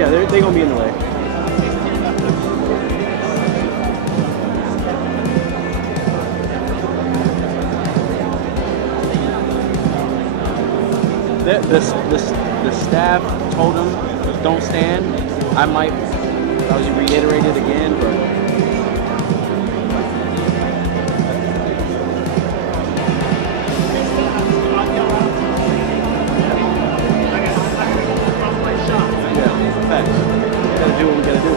Yeah, they're gonna be in the way. The staff told them don't stand. I'll just reiterate it again, but yeah, facts. We gotta do what we gotta do.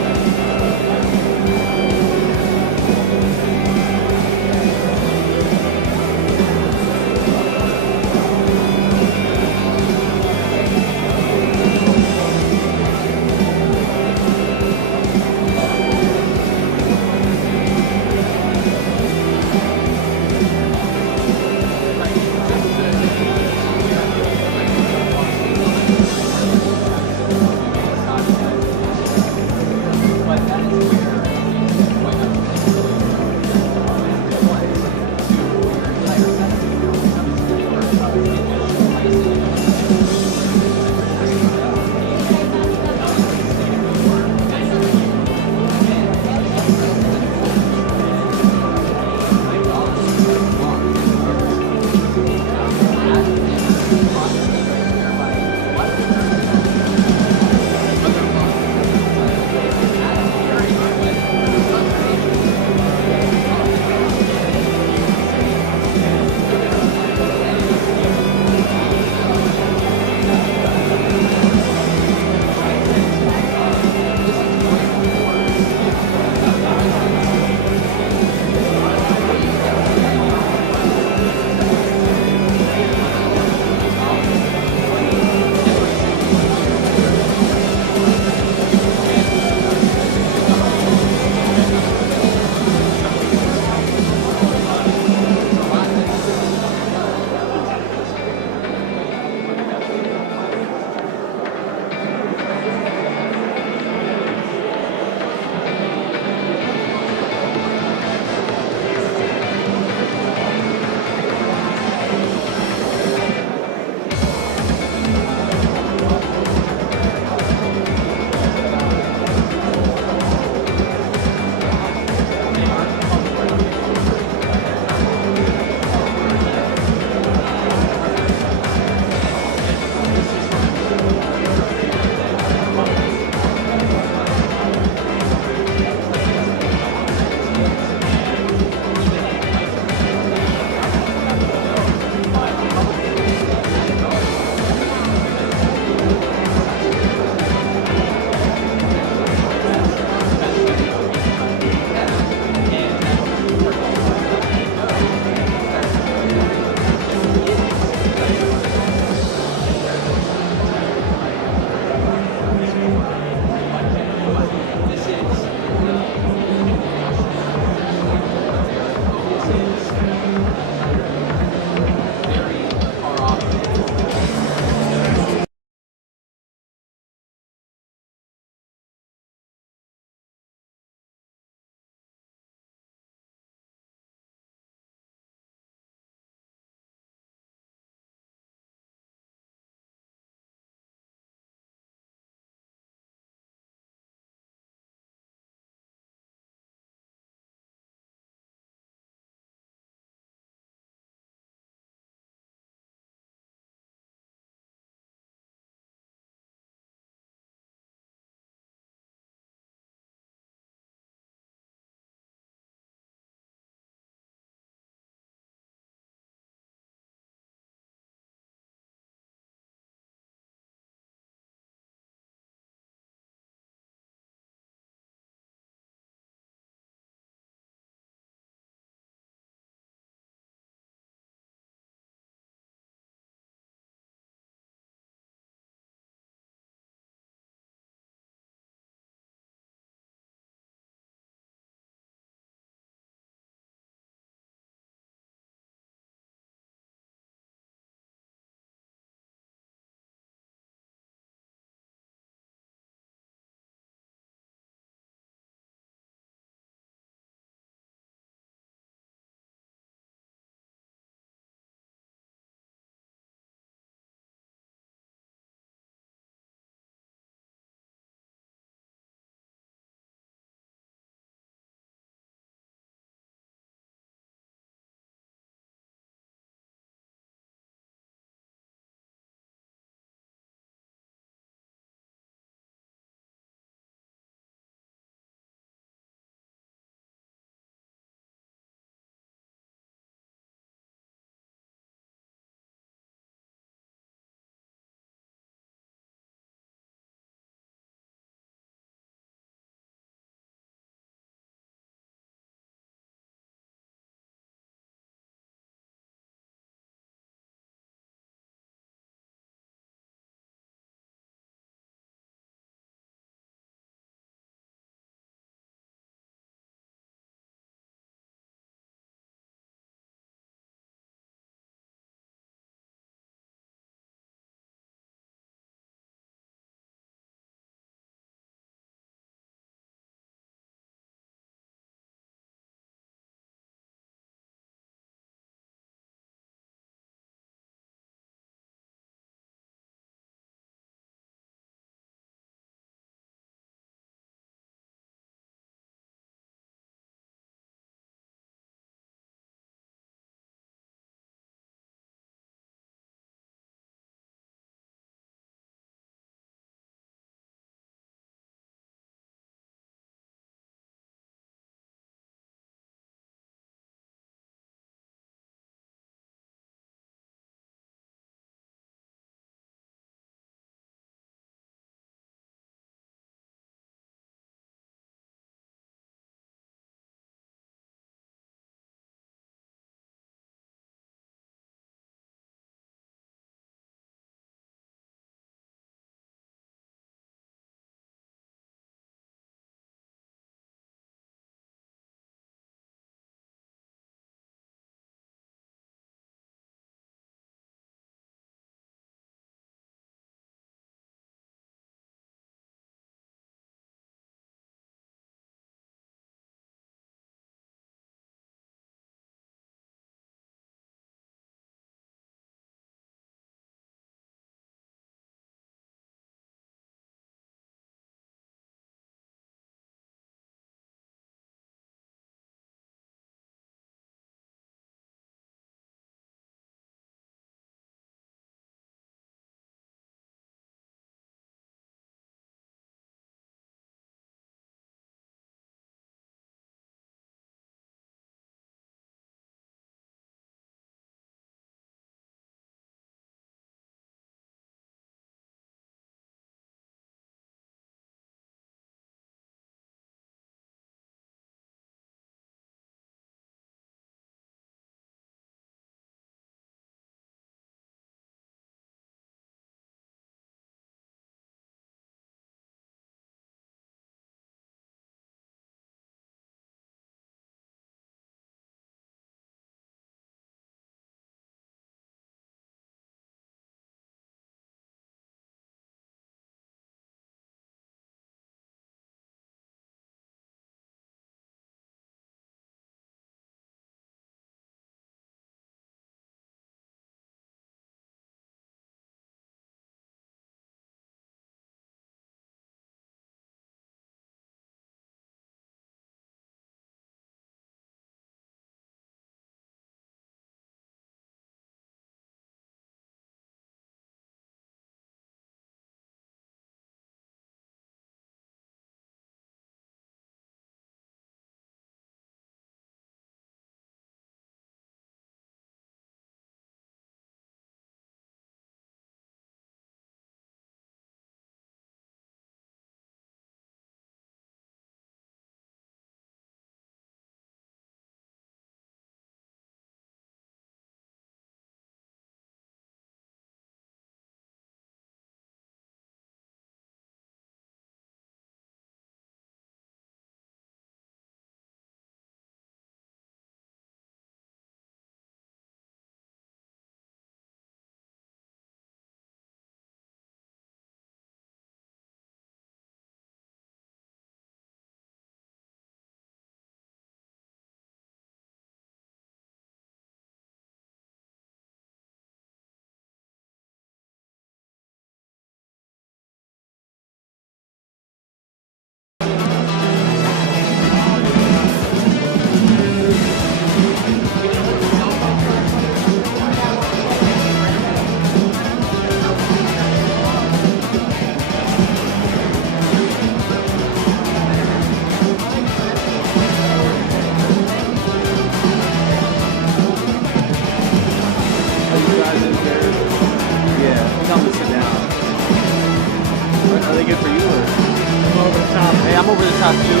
over the top too.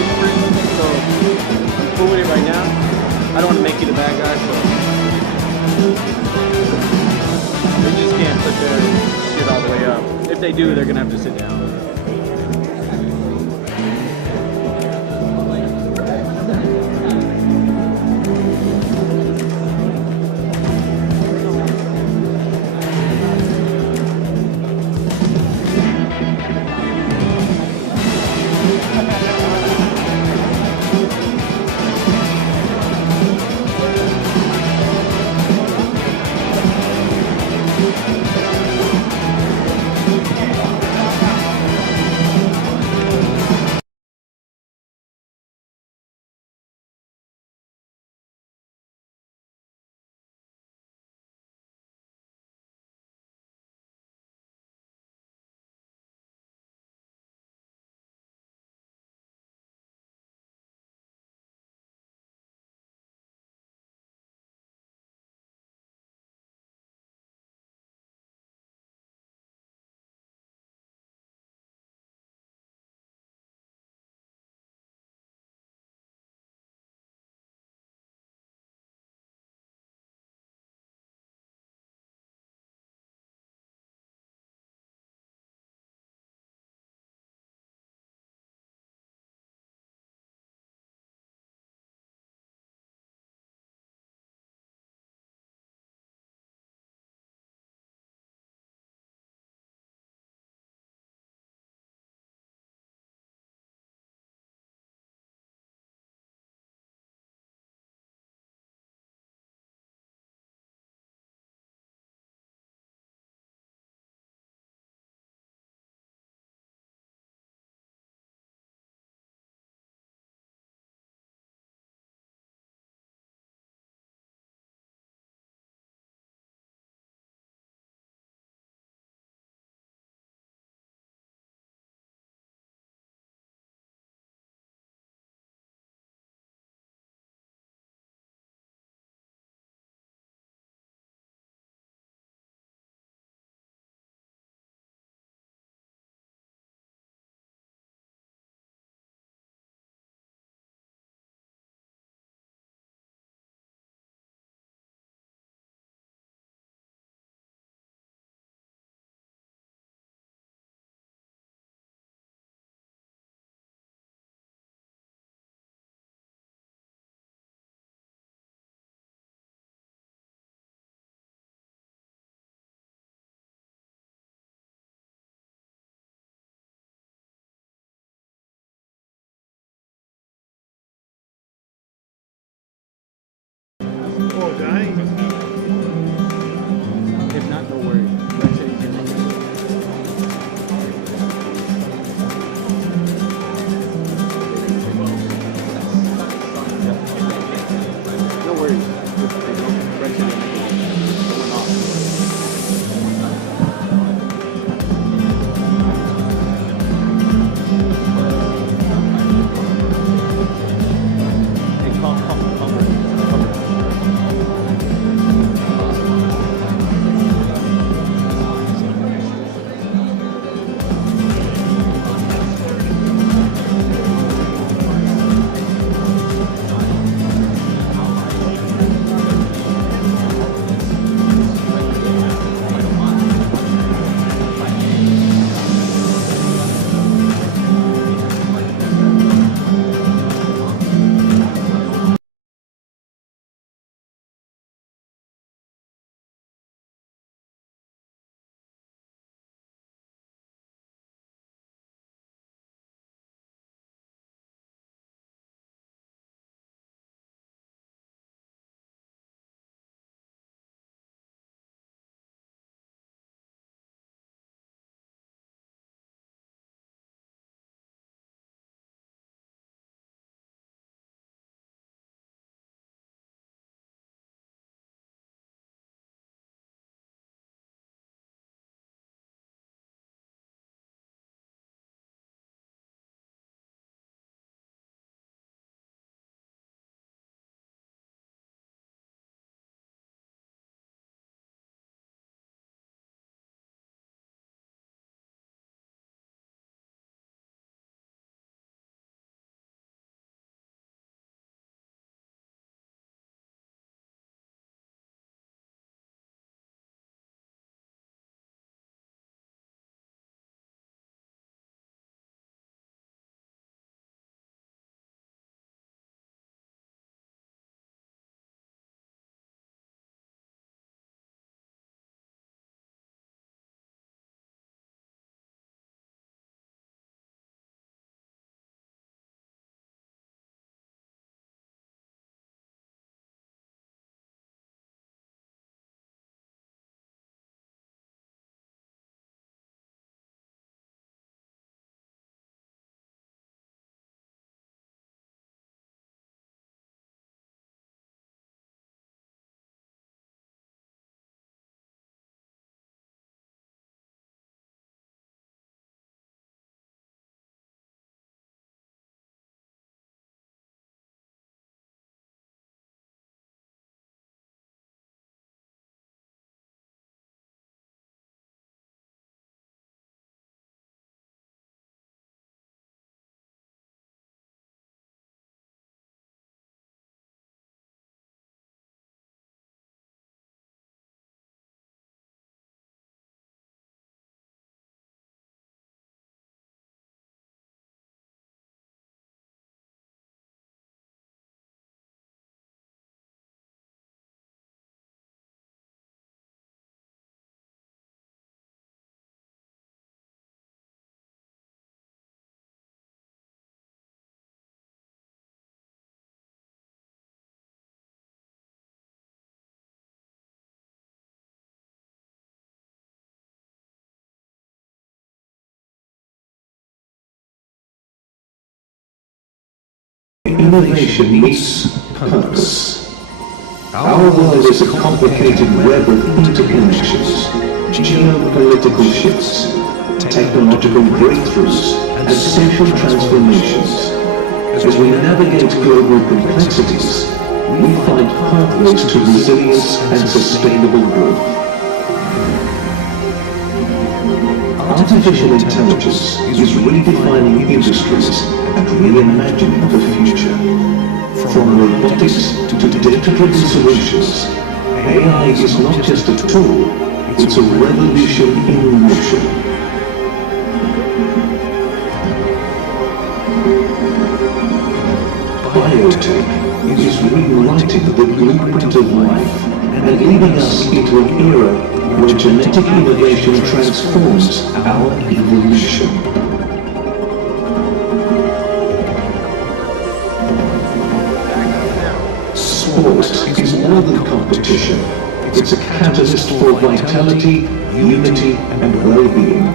So I'm cool with it right now. I don't want to make you the bad guy, so they just can't put their shit all the way up. If they do, they're gonna have to sit down. Oh, dang. If not, no worries. Let's say you can make it. No worries. Going off. Hey, call. Innovation meets purpose. Our world is a complicated web of interconnections, geopolitical shifts, technological breakthroughs, and social transformations. As we navigate global complexities, we find pathways to resilience and sustainable growth. Artificial intelligence is redefining industries and reimagining the future. From robotics to data-driven solutions, AI is not just a tool, it's a revolution in motion. Biotech is rewriting the blueprint of life and leading us into an era where genetic innovation transforms our evolution. Sport is more than competition. It's a catalyst for vitality, unity, and well-being.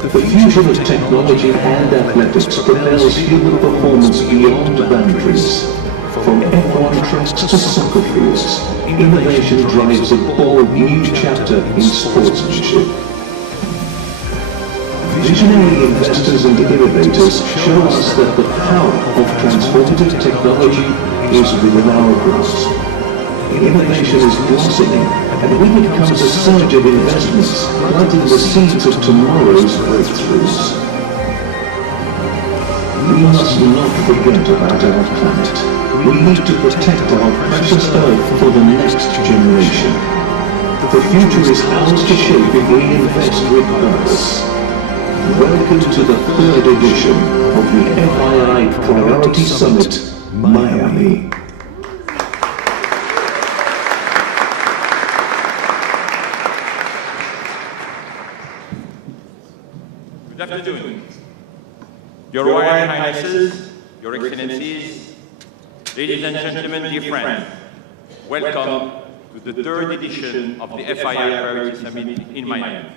The fusion of technology and athletics propels human performance beyond boundaries. From F1 tracks to soccer fields, innovation drives a bold new chapter in sportsmanship. Visionary investors and innovators show us that the power of transformative technology is within our grasp. Innovation is blossoming, and with it comes a surge of investments, planting the seeds of tomorrow's breakthroughs. We must not forget about our planet. We need to protect our precious Earth for the next generation. The future is ours to shape if we invest with purpose. Welcome to the 3rd edition of the FII Priority Summit, Miami. Good afternoon. Your Royal Highnesses, Your Excellencies, ladies and gentlemen, dear friends, welcome to the 3rd edition of the FII Priority Summit in Miami.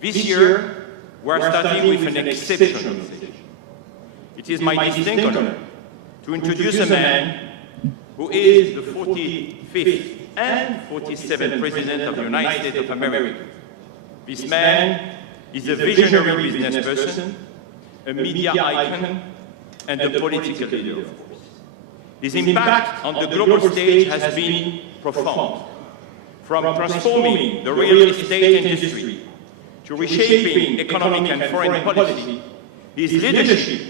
This year, we are starting with an exceptional stage. It is my distinct honor to introduce a man who is the 45th and 47th President of the United States of America. This man is a visionary business person, a media icon, and a political leader, of course. His impact on the global stage has been profound. From transforming the real estate industry to reshaping economic and foreign policy, his leadership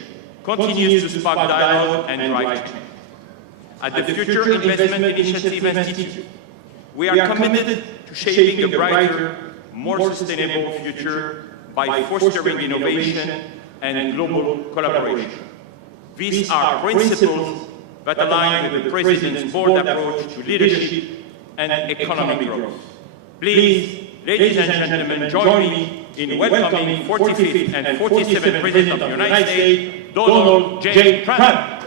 continues to spark dialogue and drive change. At the Future Investment Initiative Institute, we are committed to shaping a brighter, more sustainable future by fostering innovation and global collaboration. These are principles that align with the President's bold approach to leadership and economic growth. Please, ladies and gentlemen, join me in welcoming 45th and 47th President of the United States, Donald J. Trump.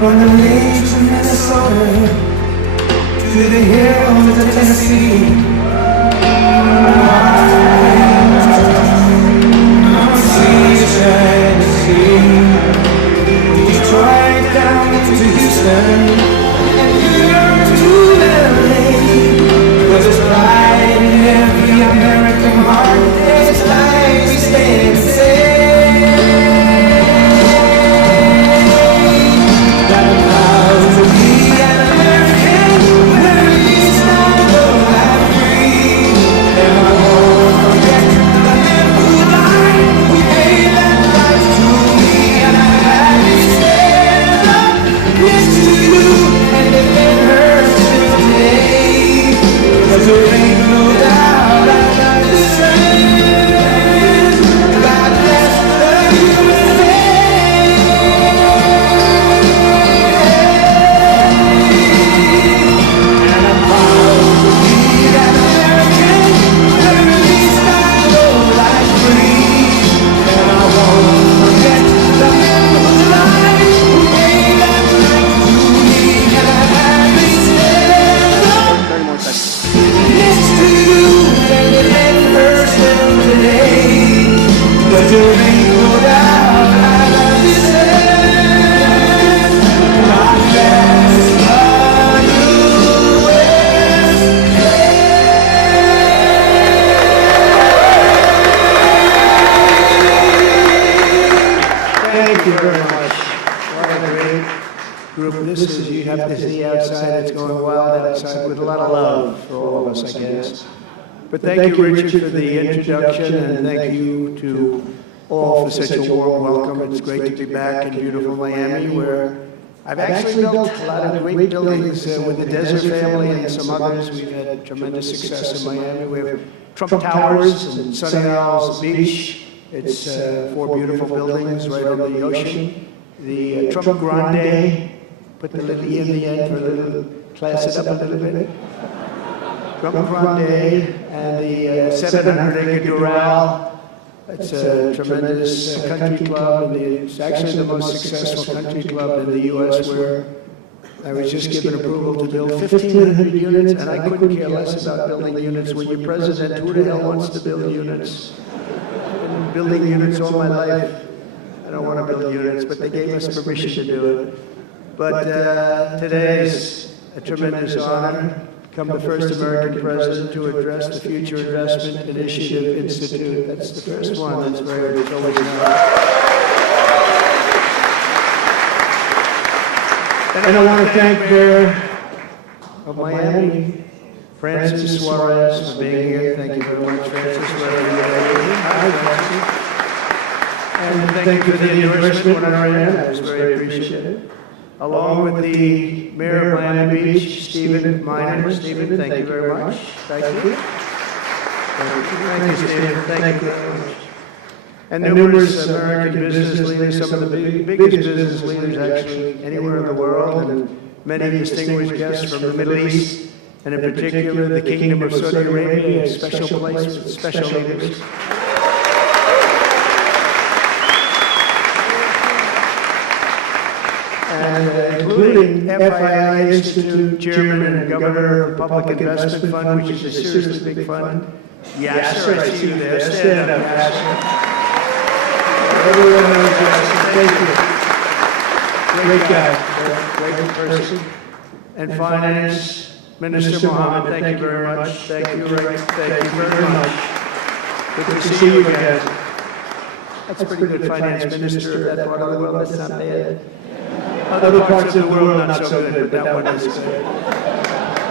From the lakes of Minnesota to the hills of Tennessee, I'm a sea shining sea. Detroit down to Houston and here to LA. Cause it's right in every American heart. It's like we stand and say. Yes to you. Till we go down like this end. God bless our Thank you very much. What a great group this is. You have to see outside. It's going wild outside with a lot of love for all of us, I guess. But thank you, Richard, for the introduction, and thank you to all for such a warm welcome. It's great to be back in beautiful Miami, where I've actually built a lot of great buildings with the Desert family and some others. We've had tremendous success in Miami. We have Trump Towers and Sunny Isles Beach. It's 4 beautiful buildings right on the ocean. The Trump Grande, put the little E in the end for a little, class it up a little bit. Trump Grande and the 700-acre Doral. It's a tremendous country club, and it's actually the most successful country club in the U.S. where I was just given approval to build 1,500 units, and I couldn't care less about building units. When you're president, who the hell wants to build units? I've been building units all my life. I don't want to build units, but they gave us permission to do it. But today is a tremendous honor. Become the first American president to address the Future Investment Initiative Institute. That's the first one. That's very, it's always nice. And I want to thank Mayor of Miami, Francis Suarez, for being here. Thank you very much, Francis. And thank you for the endorsement when I ran. I was very appreciative. Along with the Mayor of Miami Beach, Stephen Miner. Stephen, thank you very much. Thank you. Thank you, Stephen. Thank you very much. And numerous American business leaders, some of the biggest business leaders actually anywhere in the world, and many distinguished guests from the Middle East, and in particular the Kingdom of Saudi Arabia, a special place with special leaders. And including FII Institute Chairman and Governor of Public Investment Fund, which is a seriously big fund. Yasser, I see you there. Stand up, Yasser. Everyone knows Yasser. Thank you. Great guy. Great person. And Finance Minister Mohammed, thank you very much. Thank you very much. Good to see you again. That's a pretty good Finance Minister of that part of the world. That's not bad. Other parts of the world not so good, but that one is good.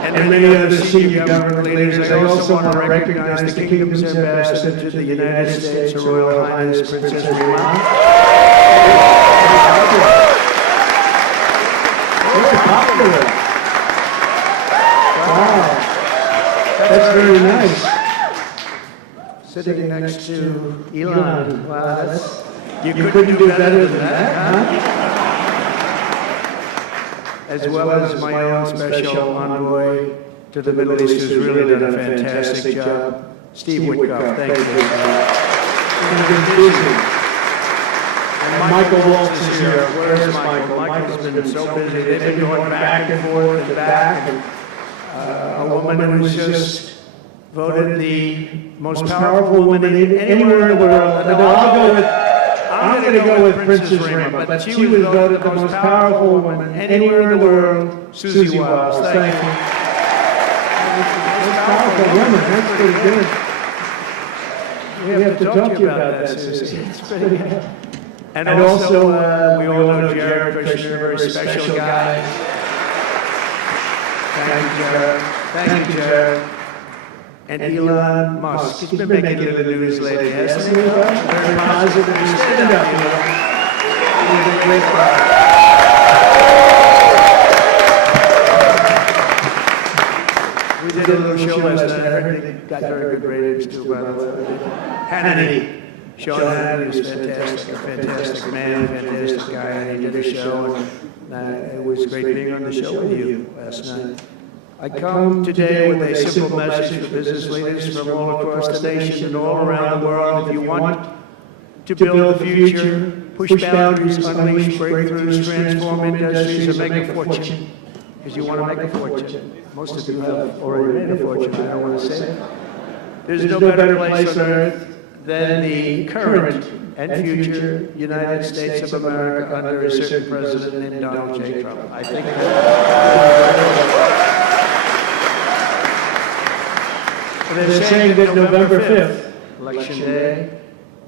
And many other senior government leaders. I also want to recognize the Kingdom's ambassador to the United States, Her Royal Highness Princess Rima. Very popular. Wow, that's very nice. Sitting next to Elon. Wow, you couldn't do better than that, huh? As well as my own special envoy to the Middle East, who's really done a fantastic job, Steve Witkoff. Thank you. He's been busy. And Michael Waltz is here. Where's Michael? Michael's been so busy. They've been going back and forth and back. And a woman who was just voted the most powerful woman anywhere in the world. I'm going to go with Princess Rima, but she was voted the most powerful woman anywhere in the world, Susie Wiles. Thank you. Most powerful woman, that's pretty good. We have to talk to you about that, Susie. It's pretty good. And also, we all know Jared Kushner, a very special guy. Thank you, Jared. Thank you, Jared. And Elon Musk. He's been making it in the news lately, hasn't he? Very positive. Stand up, Elon. He's a great guy. We did a little show last night. I heard they got very good ratings too, by the way. Hannity. Sean Hannity was fantastic. A fantastic man, fantastic guy. And he did a show, and it was great being on the show with you last night. I come today with a simple message for business leaders from all across the nation and all around the world. If you want to build the future, push boundaries, unleash breakthroughs, transform industries, and make a fortune, because you want to make a fortune. Most of you have already made a fortune, I don't want to say. There's no better place on earth than the current and future United States of America under a certain president named Donald J. Trump. I think they're saying that November 5th, Election Day,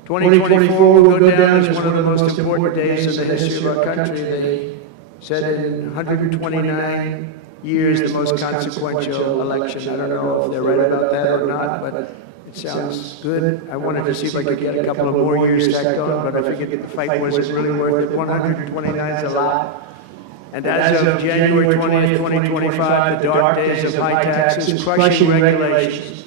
2024 will go down as one of the most important days in the history of our country. They said in 129 years, the most consequential election. I don't know if they're right about that or not, but it sounds good. I wanted to see if I could get a couple of more years stacked on, but I figured the fight wasn't really worth it. 129 is a lot. And as of January 20th, 2025, the dark days of high taxes, crushing regulations,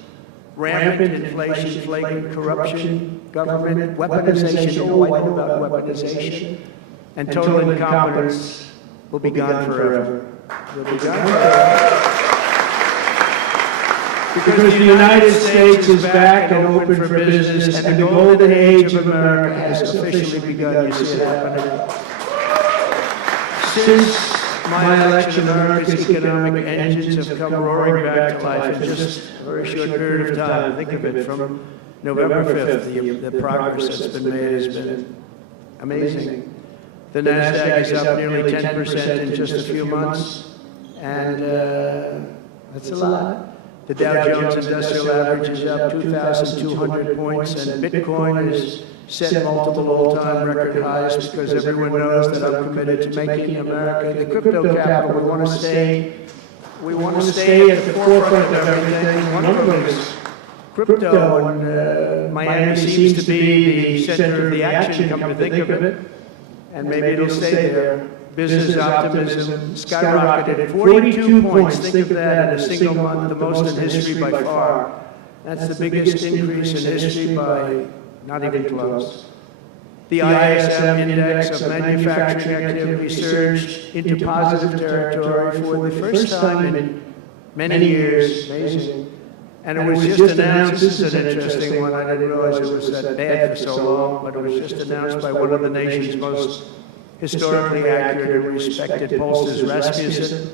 rampant inflation, flagrant corruption, government weaponization, oh, I know about weaponization, and total incompetence will be gone forever. Will be gone forever. Because the United States is back and open for business, and the golden age of America has officially begun. You see it happening. Since my election, America's economic engines have come roaring back to life in just a very short period of time. Think of it, from November 5th, the progress that's been made has been amazing. The NASDAQ is up nearly 10% in just a few months, and that's a lot. The Dow Jones Industrial Average is up 2,200 points, and Bitcoin has set multiple all-time record highs because everyone knows that I'm committed to making America the crypto capital. We want to stay at the forefront of everything. One of them is crypto, and Miami seems to be the center of the action, come to think of it, and maybe it'll stay there. Business optimism skyrocketed 42 points. Think of that in a single month, the most in history by far. That's the biggest increase in history by not even close. The ISM index of manufacturing activity surged into positive territory for the first time in many years. Amazing. And it was just announced, this is an interesting one, I didn't realize it was that bad for so long, but it was just announced by one of the nation's most historically accurate and respected pollsters, Rasmussen,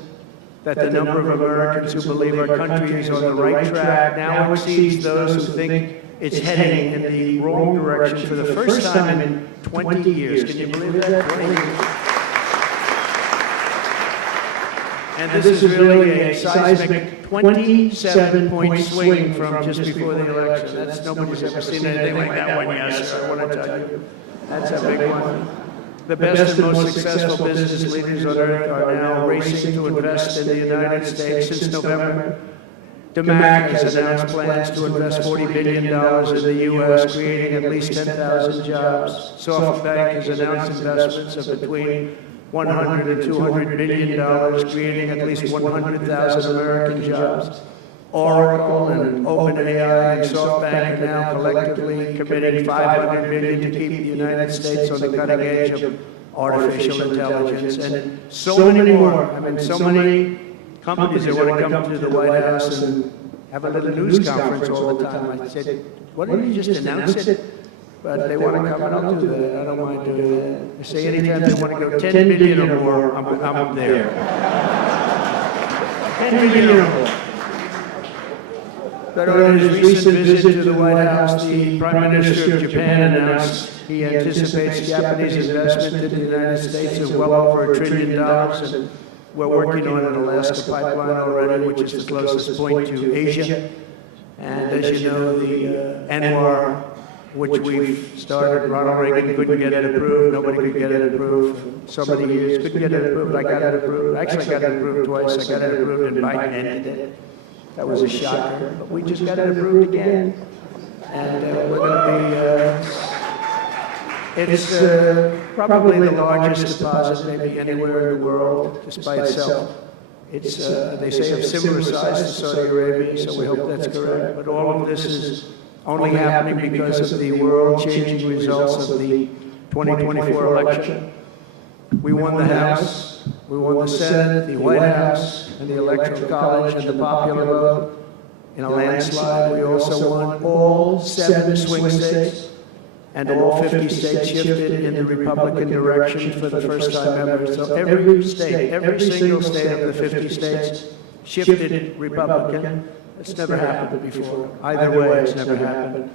that the number of Americans who believe our country is on the right track now exceeds those who think it's heading in the wrong direction for the first time in 20 years. Can you believe that? 20 years. And this is really a seismic 27-point swing from just before the election. That's, nobody's ever seen anything like that one, yes, sir. I want to tell you. That's a big one. The best and most successful business leaders on earth are now racing to invest in the United States. Since November, DeMac has announced plans to invest $40 billion in the U.S., creating at least 10,000 jobs. SoftBank has announced investments of between $100 and $200 billion, creating at least 100,000 American jobs. Oracle and OpenAI and SoftBank are now collectively committing $500 billion to keep the United States on the cutting edge of artificial intelligence, and so many more. I mean, so many companies that want to come to the White House and have a little news conference all the time. I said, why don't you just announce it? But they want to come, and I'll do that. I don't want to do that. They say anytime they want to go 10 billion or more, I'm there. 10 billion or more. But on his recent visit to the White House, the Prime Minister of Japan announced he anticipates Japanese investment in the United States of well over $1 trillion, and we're working on an Alaska pipeline already, which is the closest point to Asia. And as you know, the ANWR, which we've started, Ronald Reagan couldn't get it approved, nobody could get it approved for so many years, couldn't get it approved, I got it approved, actually I got it approved twice, I got it approved and Biden ended it. That was a shocker, but we just got it approved again. And we're going to be, it's probably the largest deposit maybe anywhere in the world, just by itself. It's, they say, of similar size to Saudi Arabia, so we hope that's correct. But all of this is only happening because of the world-changing results of the 2024 election. We won the House, we won the Senate, the White House, and the Electoral College, and the popular vote in a landslide. We also won all 7 swing states, and all 50 states shifted in the Republican direction for the first time ever. So every state, every single state of the 50 states shifted Republican. It's never happened before. Either way, it's never happened.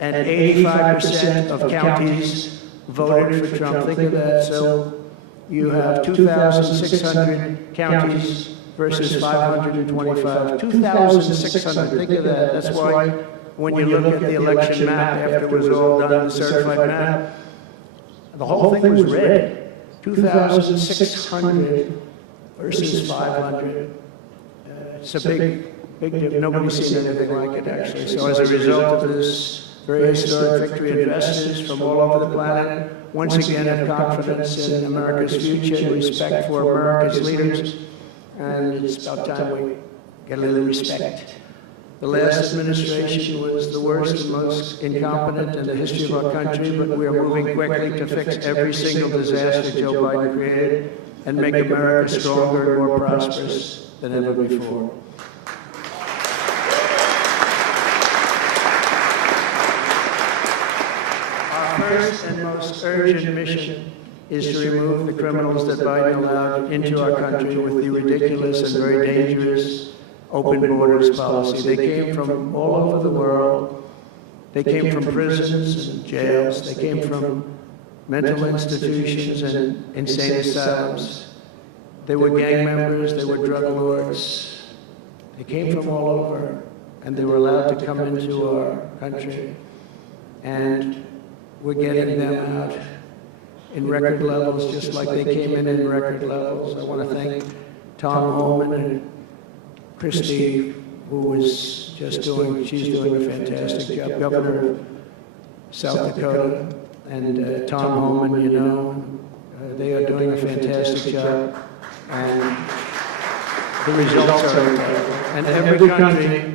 and 85% of counties voted for Trump. Think of that. So you have 2,600 counties versus 525. 2,600, think of that. That's why when you look at the election map after it was all done, the certified map, the whole thing was red. 2,600 versus 500. It's a big difference. Nobody's seen anything like it, actually. So as a result of this very historic victory, investors from all over the planet once again have confidence in America's future and respect for America's leaders. And it's about time we get a little respect. The last administration was the worst and most incompetent in the history of our country, but we are moving quickly to fix every single disaster Joe Biden created and make America stronger and more prosperous than ever before. Our first and most urgent mission is to remove the criminals that Biden allowed into our country with the ridiculous and very dangerous open borders policy. They came from all over the world. They came from prisons and jails. They came from mental institutions and insane asylums. They were gang members. They were drug lords. They came from all over, and they were allowed to come into our country. And we're getting them out in record levels, just like they came in record levels. I want to thank Tom Homan and Christie, who was just she's doing a fantastic job, Governor of South Dakota, and Tom Homan, you know, they are doing a fantastic job, and the results are, and every country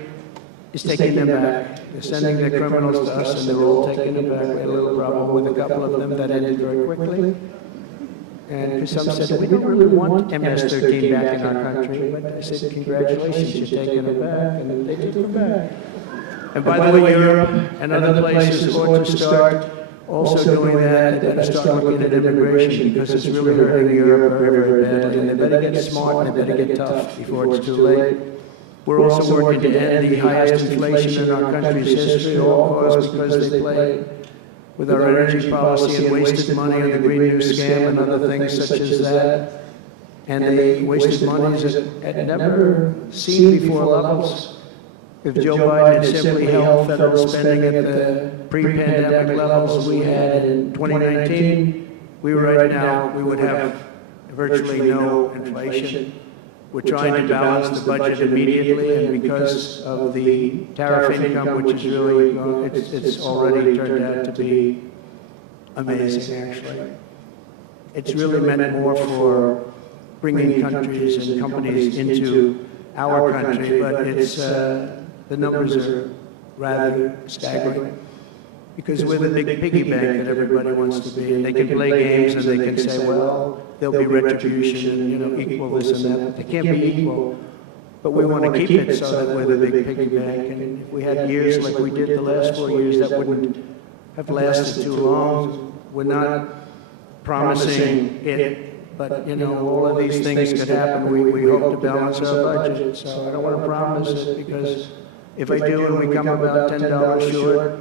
is taking them back. They're sending their criminals to us, and they're all taking them back. We had a little problem with a couple of them that ended very quickly. And some said, we don't really want MS-13 back in our country. But I said, congratulations, you're taking them back. And they took them back. And by the way, Europe and other places ought to start also doing that. They better start looking at immigration because it's really hurting Europe very, very badly. And they better get smart and they better get tough before it's too late. We're also working to end the highest inflation in our country's history, all caused because they played with our energy policy and wasted money on the Green New Scam and other things such as that. And they wasted money at never seen before levels. If Joe Biden had simply held federal spending at the pre-pandemic levels we had in 2019, we would have virtually no inflation. We're trying to balance the budget immediately, and because of the tariff income, which is really, it's already turned out to be amazing, actually. It's really meant more for bringing countries and companies into our country, but it's, the numbers are rather staggering. Because we're the big piggy bank that everybody wants to be, and they can play games and they can say, well, there'll be retribution, you know, equal this and that. They can't be equal, but we want to keep it so that we're the big piggy bank. And if we had years like we did the last 4 years, that wouldn't have lasted too long. We're not promising it, but, you know, all of these things could happen. We hope to balance our budget, so I don't want to promise it, because if I do and we come about $10 short,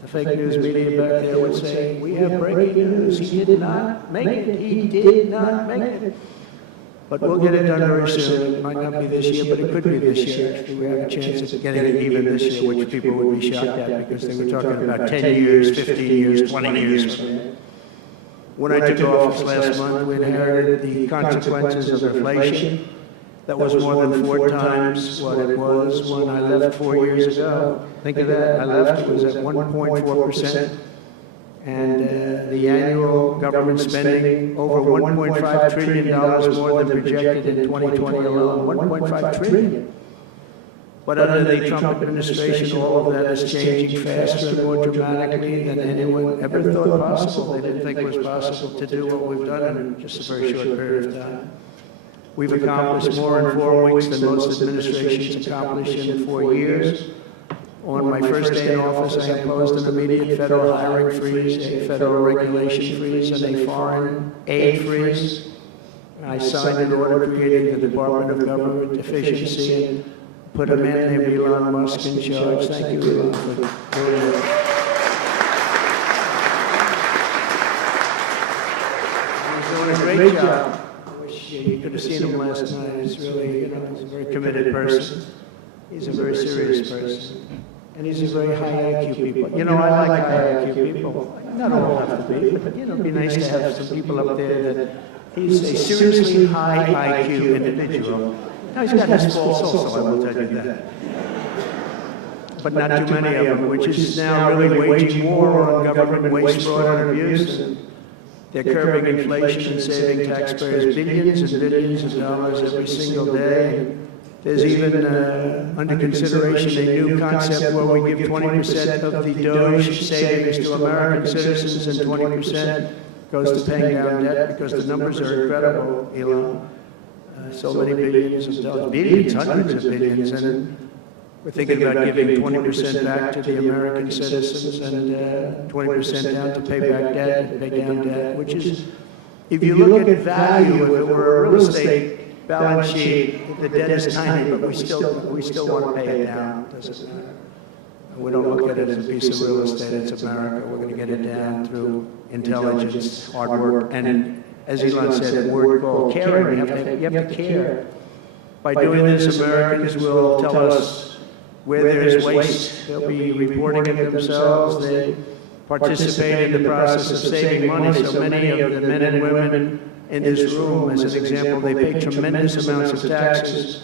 the fake news media back there would say, we have breaking news. He did not make it. He did not make it. But we'll get it done very soon. It might not be this year, but it could be this year. Actually, we have a chance of getting it even this year, which people would be shocked at because they were talking about 10 years, 15 years, 20 years. When I took office last month, we inherited the consequences of inflation. That was more than 4 times what it was when I left 4 years ago. Think of that. I left, it was at 1.4%. And the annual government spending over $1.5 trillion more than projected in 2020 alone. 1.5 trillion. But under the Trump administration, all of that is changing faster and more dramatically than anyone ever thought possible. They didn't think it was possible to do what we've done in just a very short period of time. We've accomplished more in 4 weeks than most administrations accomplished in 4 years. On my first day in office, I imposed an immediate federal hiring freeze, a federal regulation freeze, and a foreign aid freeze. I signed an order creating the Department of Government Efficiency and put a man named Elon Musk in charge. Thank you, Elon, for doing it. He's doing a great job. I wish you could have seen him last night. He's really, he's a very committed person. He's a very serious person. And he's a very high IQ people. I like high IQ people. Not all have to be, but it'd be nice to have some people up there that he's a seriously high IQ individual. Now he's got his faults also, I will tell you that. But not too many of them, which is now really waging war on government waste, fraud, and abuse. And they're curbing inflation and saving taxpayers billions and billions of dollars every single day. And there's even under consideration a new concept where we give 20% of the DOGE savings to American citizens and 20% goes to paying down debt, because the numbers are incredible, Elon. So many billions of dollars, billions, hundreds of billions, and we're thinking about giving 20% back to the American citizens and 20% down to pay back debt, pay down debt, which is, if you look at value, if it were a real estate balance sheet, the debt is tiny, but we still want to pay it down. Doesn't matter. We don't look at it as a piece of real estate. It's America. We're going to get it down through intelligence, hard work, and as Elon said, a word called caring. You have to care. By doing this, Americans will tell us where there is waste. They'll be reporting it themselves. They participate in the process of saving money. So many of the men and women in this room, as an example, they pay tremendous amounts of taxes.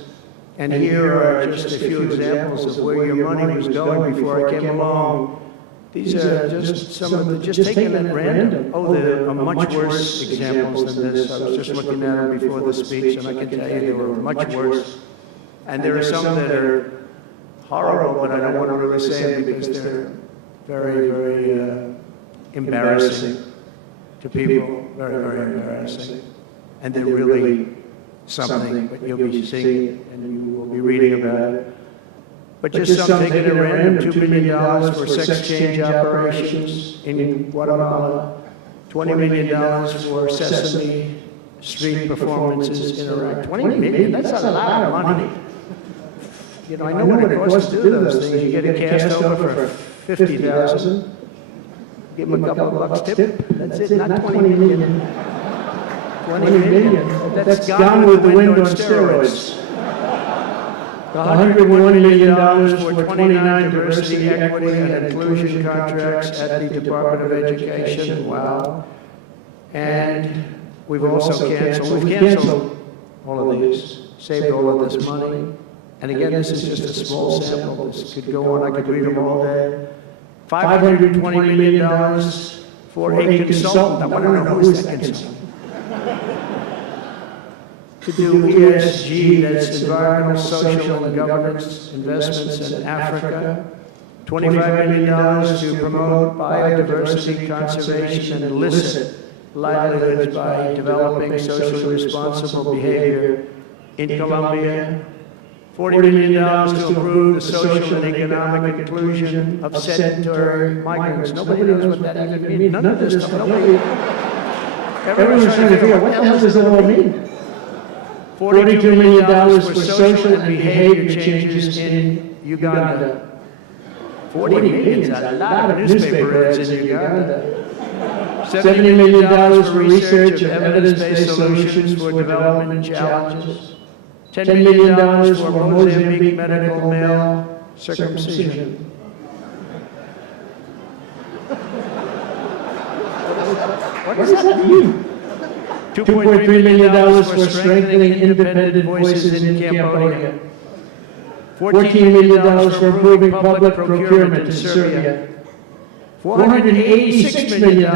And here are just a few examples of where your money was going before I came along. These are just some of the, just taken at random. Oh, there are much worse examples than this. I was just looking at them before the speech, and I can tell you they were much worse. And there are some that are horrible, but I don't want to really say them because they're very, very embarrassing to people. Very, very embarrassing. And they're really something, but you'll be seeing it and you will be reading about it. But just some taken at random, $2 million for sex change operations in Guatemala, $20 million for Sesame Street performances in Iraq. $20 million, that's a lot of money. I know what it costs to do those things. You get a cast over for $50,000, give them a couple of bucks tip, that's it, not $20 million. $20 million, that's Gone with the Wind on steroids. $101 million for 29 diversity, equity, and inclusion contracts at the Department of Education. Wow. And we've also canceled all of these, saved all of this money. And again, this is just a small sample. This could go on, I could read them all day. $520 million for a consultant. I want to know who is that consultant? To do ESG, that's environmental, social, and governance investments in Africa. $25 million to promote biodiversity conservation and illicit livelihoods by developing socially responsible behavior in Colombia. $40 million to improve the social and economic inclusion of sedentary migrants. Nobody knows what that even means. None of this stuff. Everyone's trying to figure out what the hell does that all mean? $42 million for social and behavior changes in Uganda. 40 million is a lot of newspaper ads in Uganda. $70 million for research of evidence-based solutions for development challenges. $10 million for Mozambique medical male circumcision. What does that mean? $2.3 million for strengthening independent voices in Cambodia. $14 million for improving public procurement in Serbia. $486 million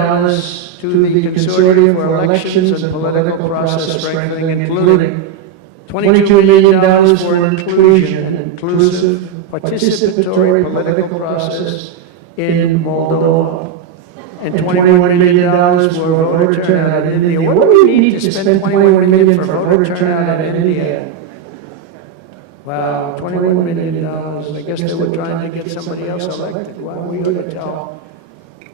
to the Consortium for Elections and Political Process Strengthening, including $22 million for inclusion and inclusive participatory political process in Moldova. And $21 million for voter turnout in India. What do we need to spend $21 million for voter turnout in India? Wow, $21 million. I guess they were trying to get somebody else elected. Well, we ought to tell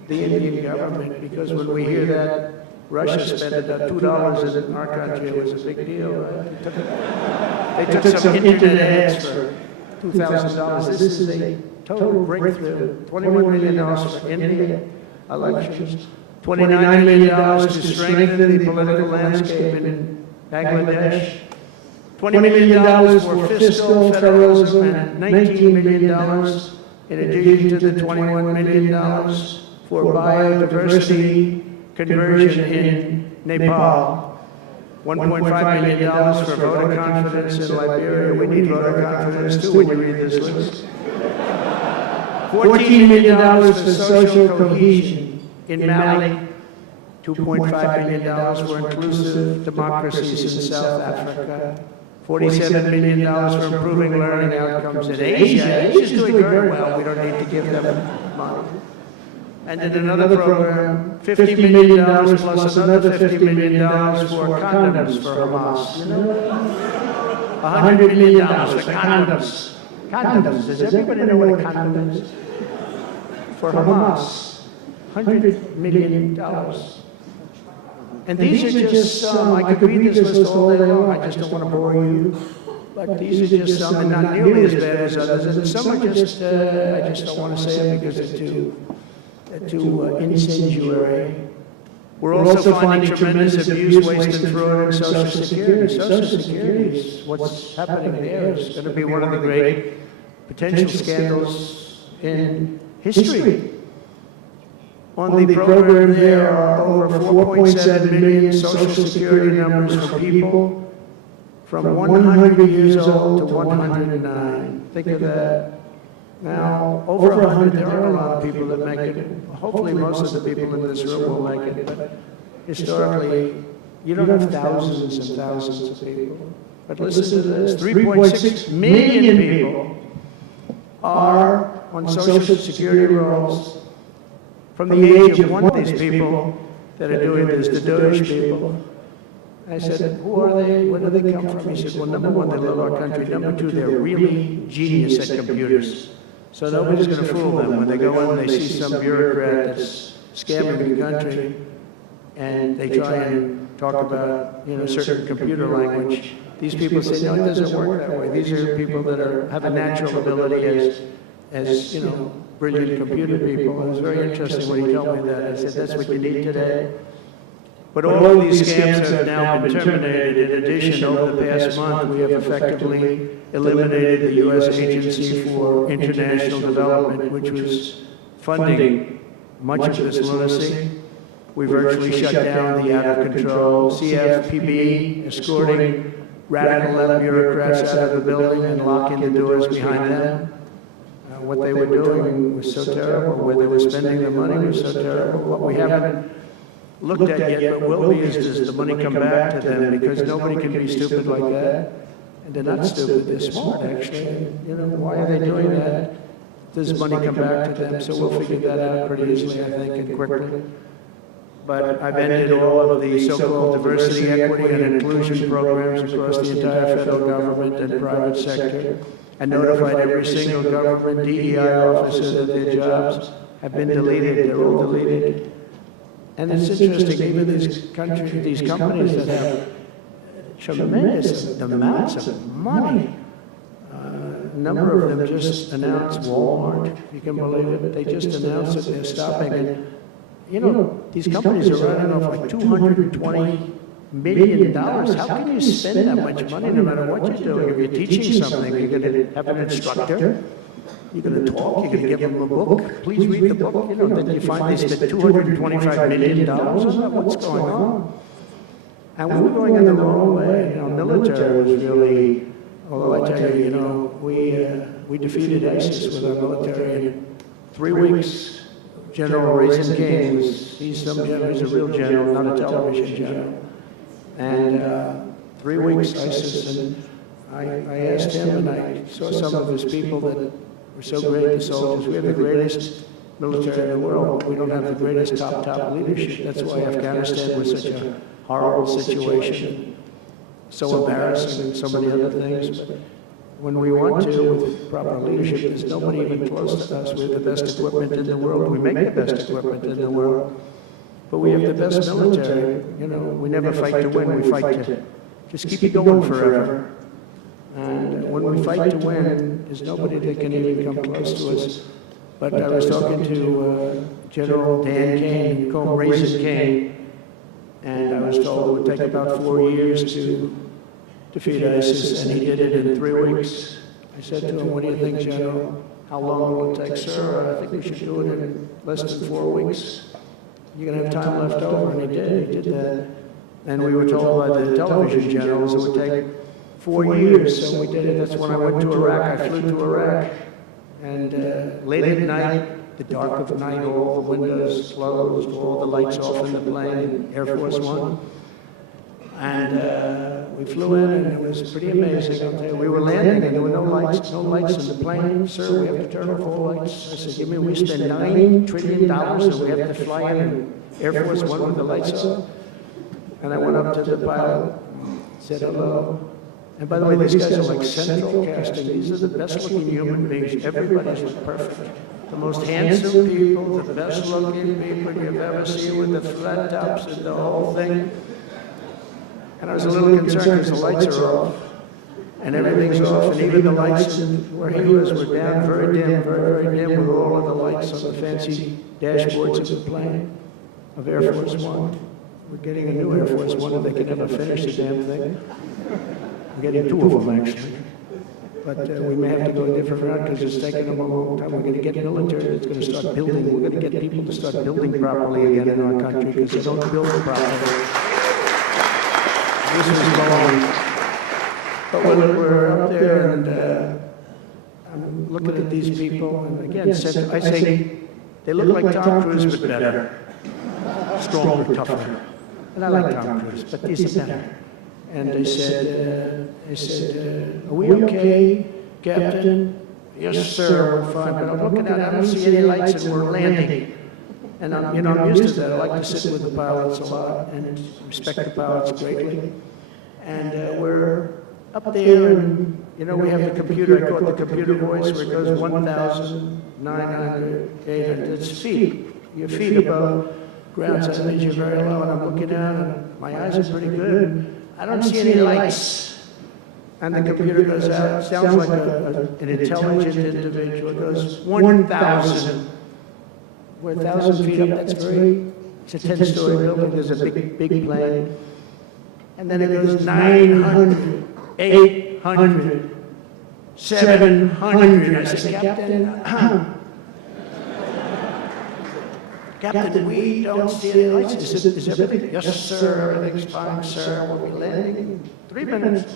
the Indian government, because when we hear that Russia spent about $2 in our country, it was a big deal, right? They took some internet ads for $2,000. This is a total breakthrough. $21 million for India elections, $29 million to strengthen the political landscape in Bangladesh, $20 million for fiscal federalism, and $19 million in addition to the $21 million for biodiversity conversion in Nepal. $1.5 million for voter confidence in Liberia. We need voter confidence too when you read this list. $14 million for social cohesion in Mali. $2.5 million for inclusive democracies in South Africa. $47 million for improving learning outcomes in Asia. Asia's doing very well. We don't need to give them money. And in another program, $50 million plus another $50 million for condoms for Hamas. You know? $100 million for condoms. Condoms. Does everybody know what a condom is? For Hamas. $100 million. And these are just some, I could read this list all day long, I just don't want to bore you. But these are just some, and not nearly as bad as others. And some are just, I just don't want to say them because they're too incendiary. We're also finding tremendous abuse, waste, and fraud in Social Security. Social Security is what's happening there is going to be one of the great potential scandals in history. On the program, there are over 4.7 million Social Security numbers for people from 100 years old to 109. Think of that. Now, over 100, there are a lot of people that make it. Hopefully, most of the people in this room will make it. But historically, you don't have thousands and thousands of people. But listen to this: 3.6 million people are on Social Security rolls. From the age of one of these people that are doing this, the Doge people. I said, who are they? Where do they come from? He said, well, number one, they love our country. Number two, they're really genius at computers. So nobody's going to fool them. When they go in, they see some bureaucrat that's scamming the country, and they try and talk about, certain computer language. These people say, no, it doesn't work that way. These are people that have a natural ability as brilliant computer people. It was very interesting when he told me that. I said, that's what you need today. But all of these scams have now been terminated. In addition, over the past month, we have effectively eliminated the U.S. Agency for International Development, which was funding much of this lunacy. We virtually shut down the out-of-control CFPB, escorting radical left bureaucrats out of the building and locking the doors behind them. What they were doing was so terrible. Where they were spending the money was so terrible. What we haven't looked at yet, but will be, is does the money come back to them? Because nobody can be stupid like that. And they're not stupid, they're smart, actually. Why are they doing that? Does money come back to them? So we'll figure that out pretty easily, I think, and quickly. But I've ended all of the so-called diversity, equity, and inclusion programs across the entire federal government and private sector, and notified every single government DEI officer that their jobs have been deleted. They're all deleted. And it's interesting, even these companies that have tremendous amounts of money, a number of them just announced, Walmart, if you can believe it, they just announced that they're stopping. And, these companies are running off like $220 million. How can you spend that much money no matter what you're doing? If you're teaching something, you're going to have an instructor, you're going to talk, you're going to give them a book. Please read the book. Then you find they spent $225 million. What's going on? And we were going in the wrong way. Military was really, although I tell you, we defeated ISIS with our military in 3 weeks. General Raisin King, he's a real general, not a television general. And 3 weeks ISIS, and I asked him, and I saw some of his people that were so great, the soldiers. We have the greatest military in the world. We don't have the greatest top leadership. That's why Afghanistan was such a horrible situation, so embarrassing, and so many other things. But when we want to, with proper leadership, there's nobody even close to us. We have the best equipment in the world. We make the best equipment in the world. But we have the best military. We never fight to win. We fight to just keep it going forever. And when we fight to win, there's nobody that can even come close to us. But I was talking to General Dan Kane, you call him Raisin Kane, and I was told it would take about 4 years to defeat ISIS, and he did it in 3 weeks. I said to him, what do you think, General? How long will it take, sir? I think we should do it in less than 4 weeks. You're going to have time left over, and he did that. And we were told by the television generals it would take 4 years, so we did it. That's when I went to Iraq. I flew to Iraq, and late at night, the dark of night, all the windows closed, all the lights off in the plane, Air Force One. And we flew in, and it was pretty amazing. I'll tell you, we were landing, and there were no lights in the plane. Sir, we have to turn off all lights. I said, we spend $9 trillion, and we have to fly in Air Force One with the lights off. And I went up to the pilot, said hello. And by the way, these guys are like central casting. These are the best looking human beings. Everybody's like perfect. The most handsome people, the best looking people you've ever seen with the flat tops and the whole thing. And I was a little concerned because the lights are off. And everything's off, and even the lights where he was were down, very dim, very dim, with all of the lights on the fancy dashboards of the plane, of Air Force One. We're getting a new Air Force One, and they can never finish the damn thing. We're getting 2 of them, actually. But we may have to go a different route because it's taking them a long time. We're going to get military that's going to start building. We're going to get people to start building properly again in our country because they don't build properly. This is going. But we're up there, and I'm looking at these people, and again, I say they look like Tom Cruise, but better. Stronger, tougher. And I like Tom Cruise, but these are better. And they said, are we okay, Captain? Yes, sir, we're fine. But I'm looking out, I don't see any lights, and we're landing. And I'm used to that. I like to sit with the pilots a lot and respect the pilots greatly. And we're up there, and we have the computer. I call it the computer voice, where it goes 1,900, 800. It's feet. Your feet above ground, so that means you're very low. And I'm looking down, and my eyes are pretty good. I don't see any lights. And the computer goes out. It sounds like an intelligent individual. It goes 1,000. We're 1,000 feet up. It's a 10-story building. There's a big plane. And then it goes 900, 800, 700. I said, Captain, we don't see any lights. Is everything? Yes, sir. Everything's fine, sir. We'll be landing in 3 minutes.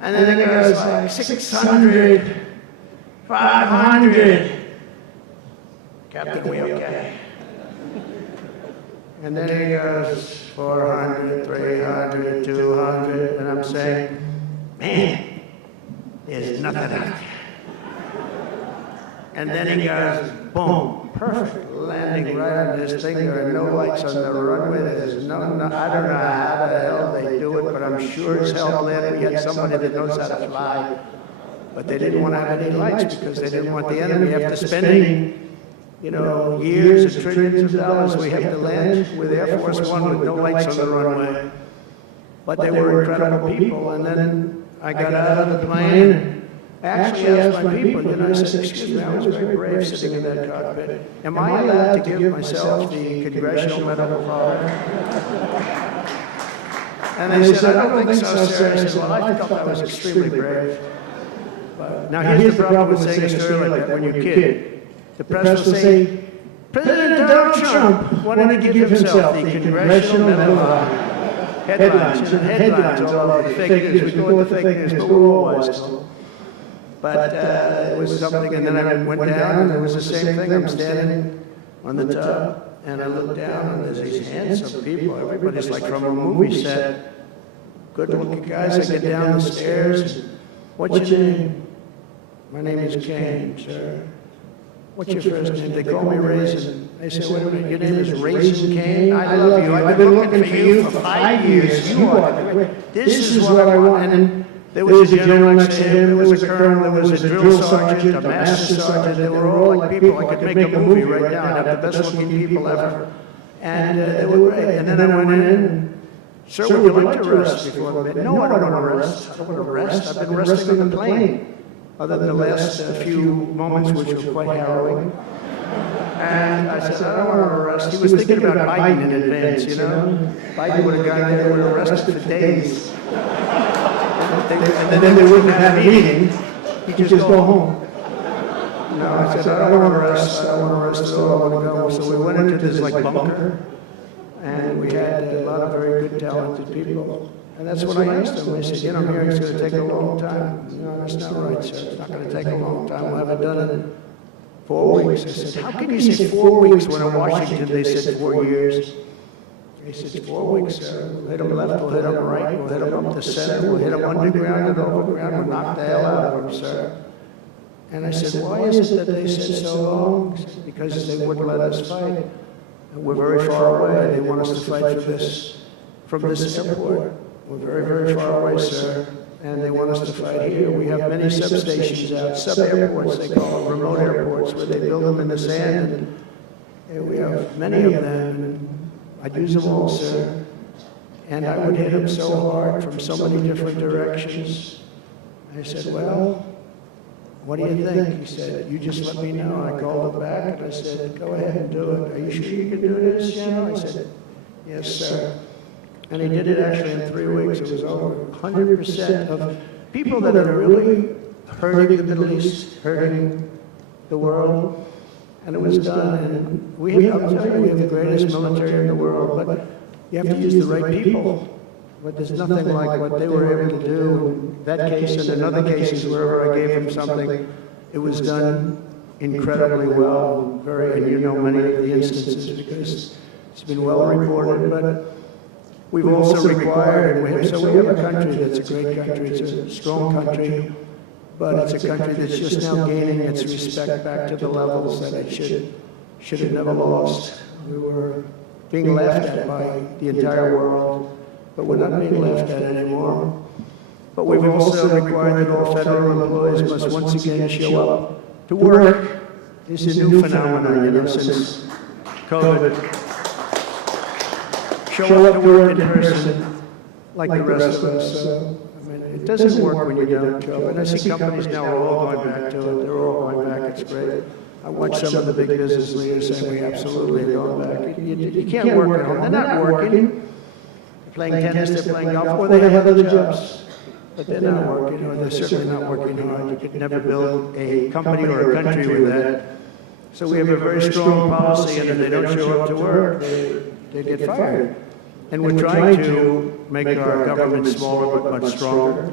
And then it goes like 600, 500. Captain, we okay? And then he goes 400, 300, 200, and I'm saying, man, there's nothing out there. And then he goes, boom, perfect landing right on this thing. There are no lights on the runway. There's no, I don't know how the hell they do it, but I'm sure as hell glad we had somebody that knows how to fly. But they didn't want to have any lights because they didn't want the enemy after spending years and trillions of dollars. We have to land with Air Force One with no lights on the runway. But they were incredible people. And then I got out of the plane and actually asked my people, I said, excuse me, I was very brave sitting in that cockpit. Am I allowed to give myself the Congressional Medal of Honor? And they said, I don't think so, sir. I said, well, I thought that was extremely brave. But now here's the problem with saying a story like that when you're a kid. The press will say, President Donald Trump wanted to give himself the Congressional Medal of Honor. Headlines all over the fake news. We go with the fake news, but we're all wise. But it was something, and then I went down, and it was the same thing. I'm standing on the top, and I look down, and there's these handsome people. Everybody's like from a movie set. Good-looking guys. I get down the stairs. What's your name? My name is Kane, sir. What's your first name? They call me Raisin. I say, wait a minute, your name is Raisin Kane? I love you. I've been looking for you for 5 years. You are the great. This is what I want. And there was a general next to him, there was a colonel, there was a drill sergeant, a master sergeant. They were all like people. I could make a movie right now and have the best looking people ever. And they were great. And then I went in and, sir, would you like to rest before bed? No, I don't want to rest. I don't want to rest. I've been resting on the plane. other than the last few moments, which were quite harrowing. And I said, I don't want to arrest. He was thinking about Biden in advance, you know? Biden would have gone there and would have arrested for days. And then they wouldn't have a meeting. He'd just go home. No, I said, I don't want to arrest. I don't want to arrest at all. I want to go. So we went into this like bunker. And we had a lot of very good, talented people. And that's when I asked them. I said, you know, I'm hearing it's going to take a long time. No, that's not right, sir. It's not going to take a long time. We'll have it done in 4 weeks. I said, how can you say 4 weeks when in Washington they said 4 years? He said, 4 weeks, sir. We'll hit them left, we'll hit them right, we'll hit them up the center, we'll hit them underground and overground, we'll knock the hell out of them, sir. And I said, why is it that they said so long? Because they wouldn't let us fight. And we're very far away. They want us to fight for this, from this airport. We're very, very far away, sir. And they want us to fight here. We have many substations out, sub-airports, they call them, remote airports, where they build them in the sand. And we have many of them. And I'd use them all, sir. And I would hit them so hard from so many different directions. I said, well, what do you think? He said, you just let me know. I called him back and I said, go ahead and do it. Are you sure you can do this, General? I said, yes, sir. And he did it actually in 3 weeks. It was over 100% of people that are really hurting the Middle East, hurting the world. And it was done. And we have the greatest military in the world, but you have to use the right people. But there's nothing like what they were able to do in that case and in other cases wherever I gave them something. It was done incredibly well. And you know many of the instances because it's been well reported. But we've also required, so we have a country that's a great country. It's a strong country, but it's a country that's just now gaining its respect back to the levels that it should have never lost. We were being laughed at by the entire world. But we're not being laughed at anymore. But we've also required that all federal employees must once again show up to work. It's a new phenomenon, you know, since COVID. Show up to work in person like the rest of us. I mean, it doesn't work when you don't show up. And I see companies now are all going back to it. They're all going back. It's great. I watch some of the big business leaders saying we absolutely are going back. You can't work at home. They're not working. Playing tennis, they're playing golf, or they have other jobs. But they're not working, or they're certainly not working hard. You could never build a company or a country with that. So we have a very strong policy, and if they don't show up to work, they get fired. And we're trying to make our government smaller but much stronger.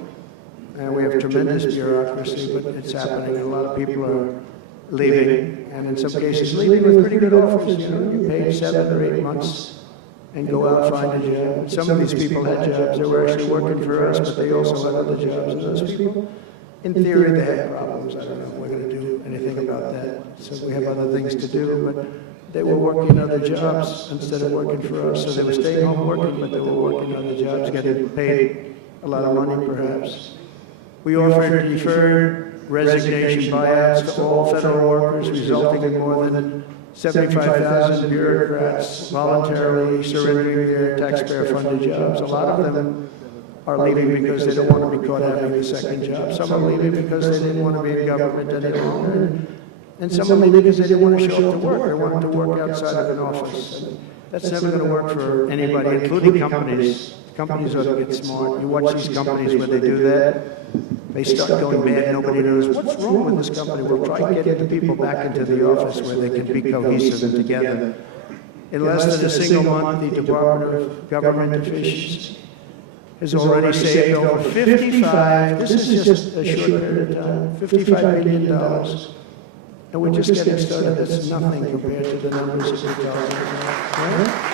And we have tremendous bureaucracy, but it's happening. A lot of people are leaving, and in some cases leaving with pretty good offers. You know, you paid 7 or 8 months. And go out and find a job. Some of these people had jobs. They were actually working for us, but they also had other jobs. And those people, in theory, they had problems. I don't know if we're going to do anything about that. So we have other things to do, but they were working other jobs instead of working for us. So they were staying home working, but they were working other jobs, getting paid a lot of money, perhaps. We offered deferred resignation buyouts to all federal workers, resulting in more than 75,000 bureaucrats voluntarily surrendering their taxpayer-funded jobs. A lot of them are leaving because they don't want to be caught having a second job. Some are leaving because they didn't want to be in government any longer. And some are leaving because they didn't want to show up to work. They wanted to work outside of an office. And that's never going to work for anybody, including companies. Companies ought to get smart. You watch these companies where they do that. They start going bad, nobody knows what's wrong with this company. We'll try getting the people back into the office where they can be cohesive and together. In less than a single month, the Department of Government Efficiency has already saved over 55, this is just a short period of time, $55 billion. And we're just getting started. That's nothing compared to the numbers that we're talking about. Right?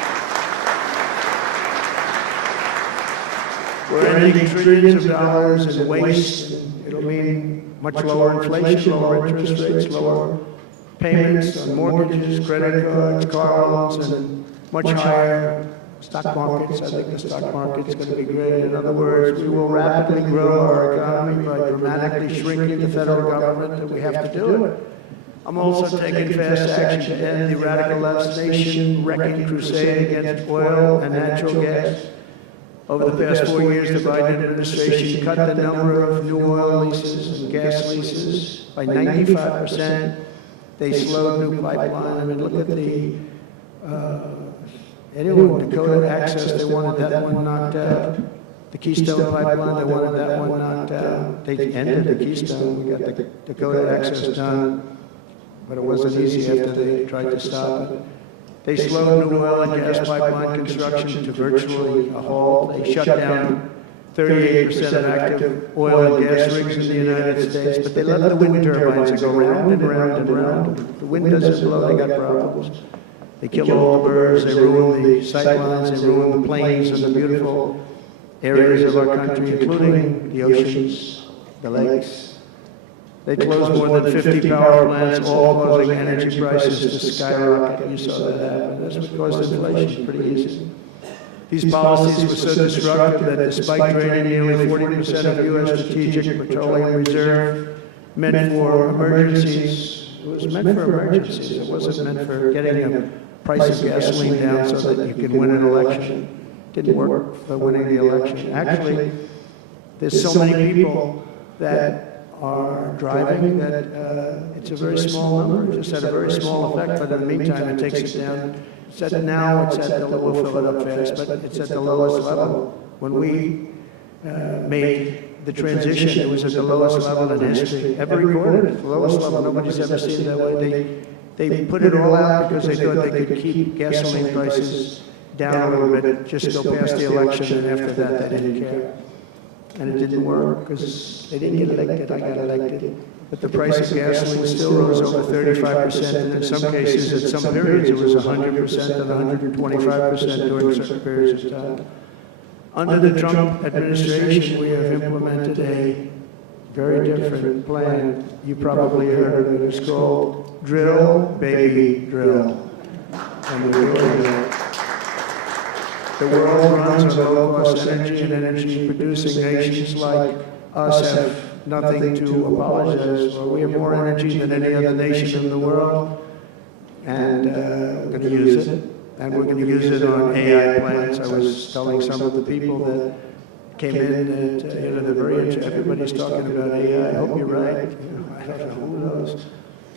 We're ending trillions of dollars in waste. It'll mean much lower inflation, lower interest rates, lower payments on mortgages, credit cards, car loans, and much higher stock markets. I think the stock market's going to be great. In other words, we will rapidly grow our economy by dramatically shrinking the federal government, and we have to do it. I'm also taking fast action to end the radical legislation wrecking crusade against oil and natural gas. Over the past 4 years, the Biden administration cut the number of new oil leases and gas leases by 95%. They slowed new pipeline. I mean, look at the, anyone, Dakota Access, they wanted that one knocked out. The Keystone Pipeline, they wanted that one knocked out. They ended the Keystone. We got the Dakota Access done, but it wasn't easy after they tried to stop it. They slowed new oil and gas pipeline construction to virtually a halt. They shut down 38% of active oil and gas rigs in the United States, but they let the wind turbines go round and round and round. The wind doesn't blow, they got problems. They kill all the birds, they ruin the sightlines, they ruin the plains and the beautiful areas of our country, including the oceans, the lakes. They closed more than 50 power plants, all causing energy prices to skyrocket. You saw that happen. That's what caused inflation, pretty easy. These policies were so destructive that despite draining nearly 40% of U.S. strategic petroleum reserve, meant for emergencies, it was meant for emergencies. It wasn't meant for getting the price of gasoline down so that you could win an election. It didn't work for winning the election. Actually, there's so many people that are driving that it's a very small number. It just had a very small effect, but in the meantime, it takes it down. Now it's at the, we'll fill it up fast, but it's at the lowest level. When we made the transition, it was at the lowest level in history, ever recorded, the lowest level. Nobody's ever seen it that way. They put it all out because they thought they could keep gasoline prices down a little bit, just go past the election, and after that, they didn't care. And it didn't work because they didn't get elected, I got elected. But the price of gasoline still rose over 35%, and in some cases, at some periods, it was 100% and 125% during certain periods of time. Under the Trump administration, we have implemented a very different plan. You probably heard of it. It's called Drill, Baby, Drill. And we're doing that. The world runs on low-cost energy, and energy-producing nations like us have nothing to apologize for. We have more energy than any other nation in the world, and we're going to use it. And we're going to use it on AI plants. I was telling some of the people that came in and, they're very interested. Everybody's talking about AI. I hope you're right. I don't know, who knows.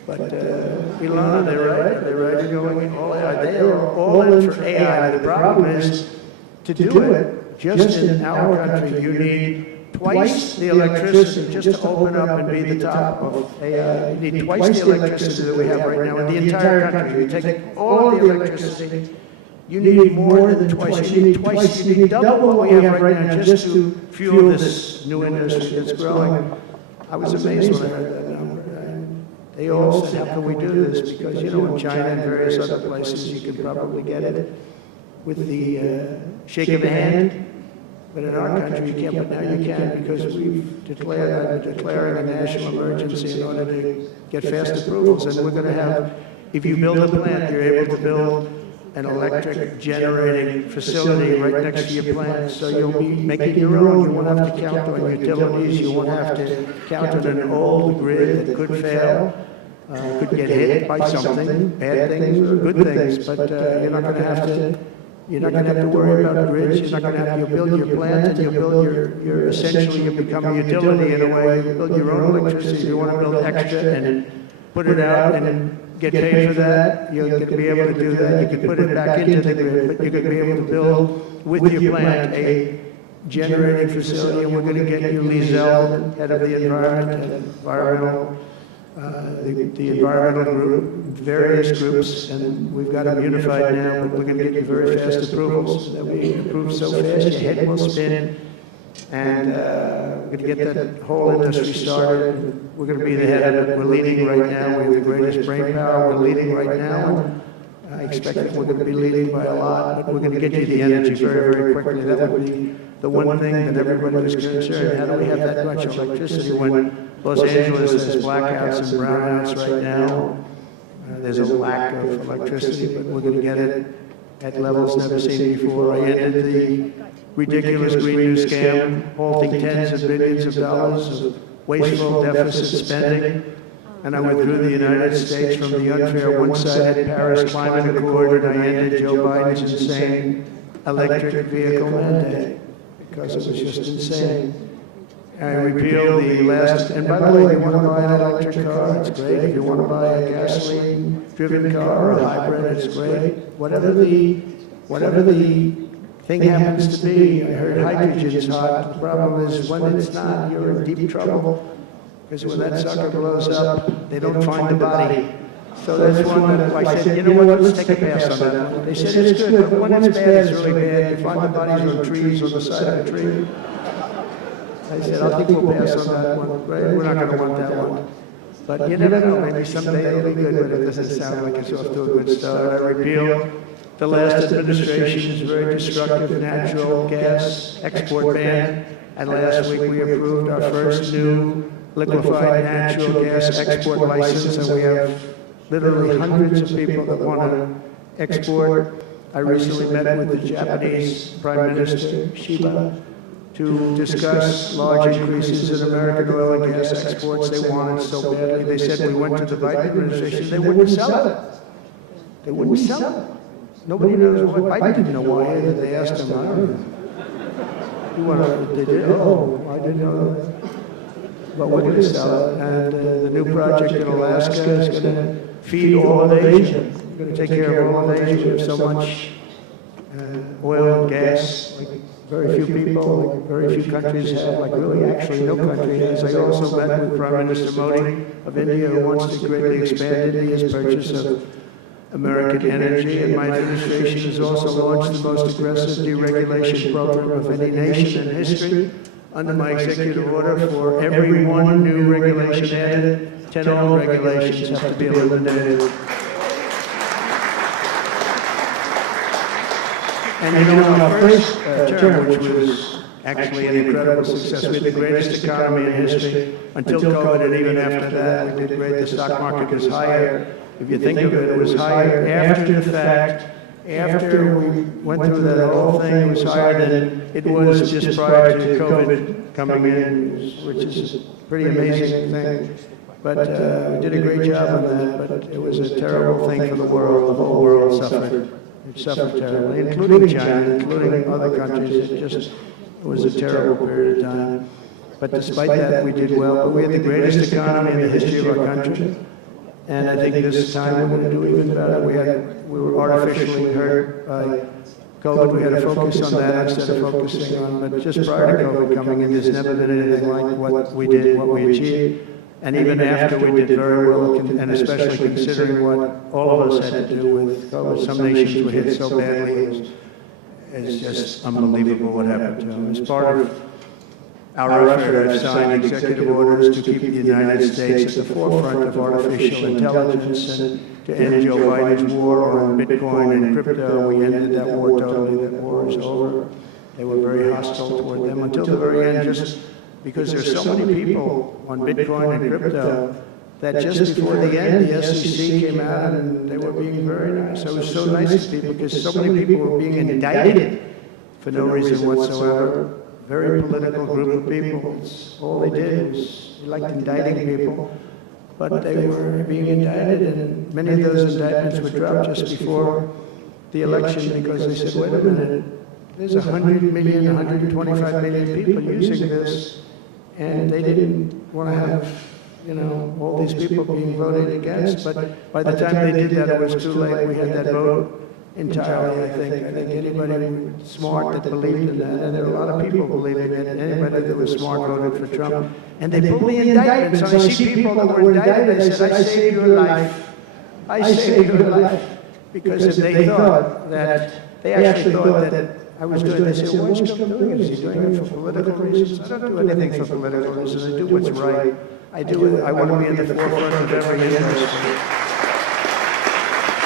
But Ilana, they're right. They're right. Going all AI. They are all in for AI. The problem is, to do it, just in our country, you need twice the electricity just to open up and be the top of AI. You need twice the electricity that we have right now in the entire country. You take all the electricity, you need more than twice. You need twice, you need double what we have right now just to fuel this new industry that's growing. I was amazed when I heard that number. They all said, how can we do this? Because, in China and various other places, you could probably get it with the shake of a hand. But in our country, you can't, but now you can because we've declaring a national emergency in order to get fast approvals. And we're going to have, if you build a plant, you're able to build an electric generating facility right next to your plant. So you'll be making your own. You won't have to count on utilities. You won't have to count on an old grid that could fail. Could get hit by something, bad things or good things, but you're not going to have to worry about grids. You're not going to have to build your plant, and you'll build your essentially you become a utility in a way. You build your own electricity. If you want to build extra and put it out and get paid for that, you're going to be able to do that. You can put it back into the grid, but you're going to be able to build with your plant a generating facility, and we're going to get you Lee Zeldin, head of the environment and environmental. The environmental group, various groups, and we've got them unified now, but we're going to get you very fast approvals. That we approve so fast, your head will spin, and we're going to get that whole industry started. We're going to be the head of it. We're leading right now. We have the greatest brain power. We're leading right now, and I expect that we're going to be leading by a lot, but we're going to get you the energy very, very quickly. That would be the one thing that everybody was concerned. How do we have that much electricity when Los Angeles has blackouts and brownouts right now? There's a lack of electricity, but we're going to get it at levels never seen before. I ended the ridiculous Green New scam, halting tens of billions of dollars of wasteful deficit spending, and I withdrew the United States from the unfair one-sided Paris Climate Accord, and I ended Joe Biden's insane electric vehicle mandate. because it was just insane. I repealed the last, and by the way, if you want to buy an electric car, it's great. If you want to buy a gasoline-driven car or a hybrid, it's great. Whatever the thing happens to be, I heard hydrogen's hot. The problem is when it's not, you're in deep trouble. Because when that sucker blows up, they don't find the body. So that's one that I said, you know what, let's take a pass on that one. They said it's good, but when it's bad, it's really bad. You find the bodies on trees on the side of a tree. I said, I think we'll pass on that one. Right? We're not going to want that one. But you never know, maybe someday it'll be good, but it doesn't sound like it's off to a good start. I repealed the last administration's very destructive natural gas export ban. And last week we approved our first new liquefied natural gas export license, and we have literally hundreds of people that want to export. I recently met with the Japanese Prime Minister, Shiba, to discuss large increases in American oil and gas exports. They wanted so badly. They said we went to the Biden administration, they wouldn't sell it. They wouldn't sell it. Nobody knows why. Biden didn't know why. They asked him, I don't know. You want to, they did? Oh, I didn't know that. But we're going to sell it. And the new project in Alaska is going to feed all of Asia. We're going to take care of all of Asia. There's so much oil and gas, like very few people, like very few countries have, like really actually no country has. I also met with Prime Minister Modi of India, who wants to greatly expand India's purchase of American energy, and my administration has also launched the most aggressive deregulation program of any nation in history. Under my executive order, for every one new regulation added, 10 old regulations have to be eliminated. And you know, in our first term, which was actually an incredible success, we had the greatest economy in history until COVID, and even after that, we did great. The stock market was higher. If you think of it, it was higher after the fact. After we went through that whole thing, it was higher than it was just prior to COVID coming in, which is a pretty amazing thing. But we did a great job on that, but it was a terrible thing for the world. The whole world suffered. It suffered terribly, including China, including other countries. It was a terrible period of time. But despite that, we did well. But we had the greatest economy in the history of our country. And I think this time we're going to do even better. We were artificially hurt by COVID. We had to focus on that instead of focusing on, but just prior to COVID coming in, there's never been anything like what we did, what we achieved. And even after we did very well, and especially considering what all of us had to do with COVID, some nations were hit so badly, it's just unbelievable what happened to them. As part of our effort, I've signed executive orders to keep the United States at the forefront of artificial intelligence and to end Joe Biden's war on Bitcoin and crypto. We ended that war totally. That war is over. They were very hostile toward them until the very end, just because there's so many people on Bitcoin and crypto that just before the end, the SEC came out and they were being very nice. I was so nice to people because so many people were being indicted for no reason whatsoever. Very political group of people. All they did was they liked indicting people, but they were being indicted, and many of those indictments were dropped just before the election because they said, wait a minute, there's 100 million, 125 million people using this, and they didn't want to have, you know, all these people being voted against. But by the time they did that, it was too late. We had that vote entirely, I think. I think anybody smart that believed in that, and there are a lot of people believing it, anybody that was smart voted for Trump. And they pulled the indictments. I see people that were indicted, they said, I saved your life. I saved your life. Because if they thought that, they actually thought that I was doing this, they said, why is Trump doing it? Is he doing it for political reasons? I don't do anything for political reasons. I do what's right. I do it. I want to be at the forefront of every industry.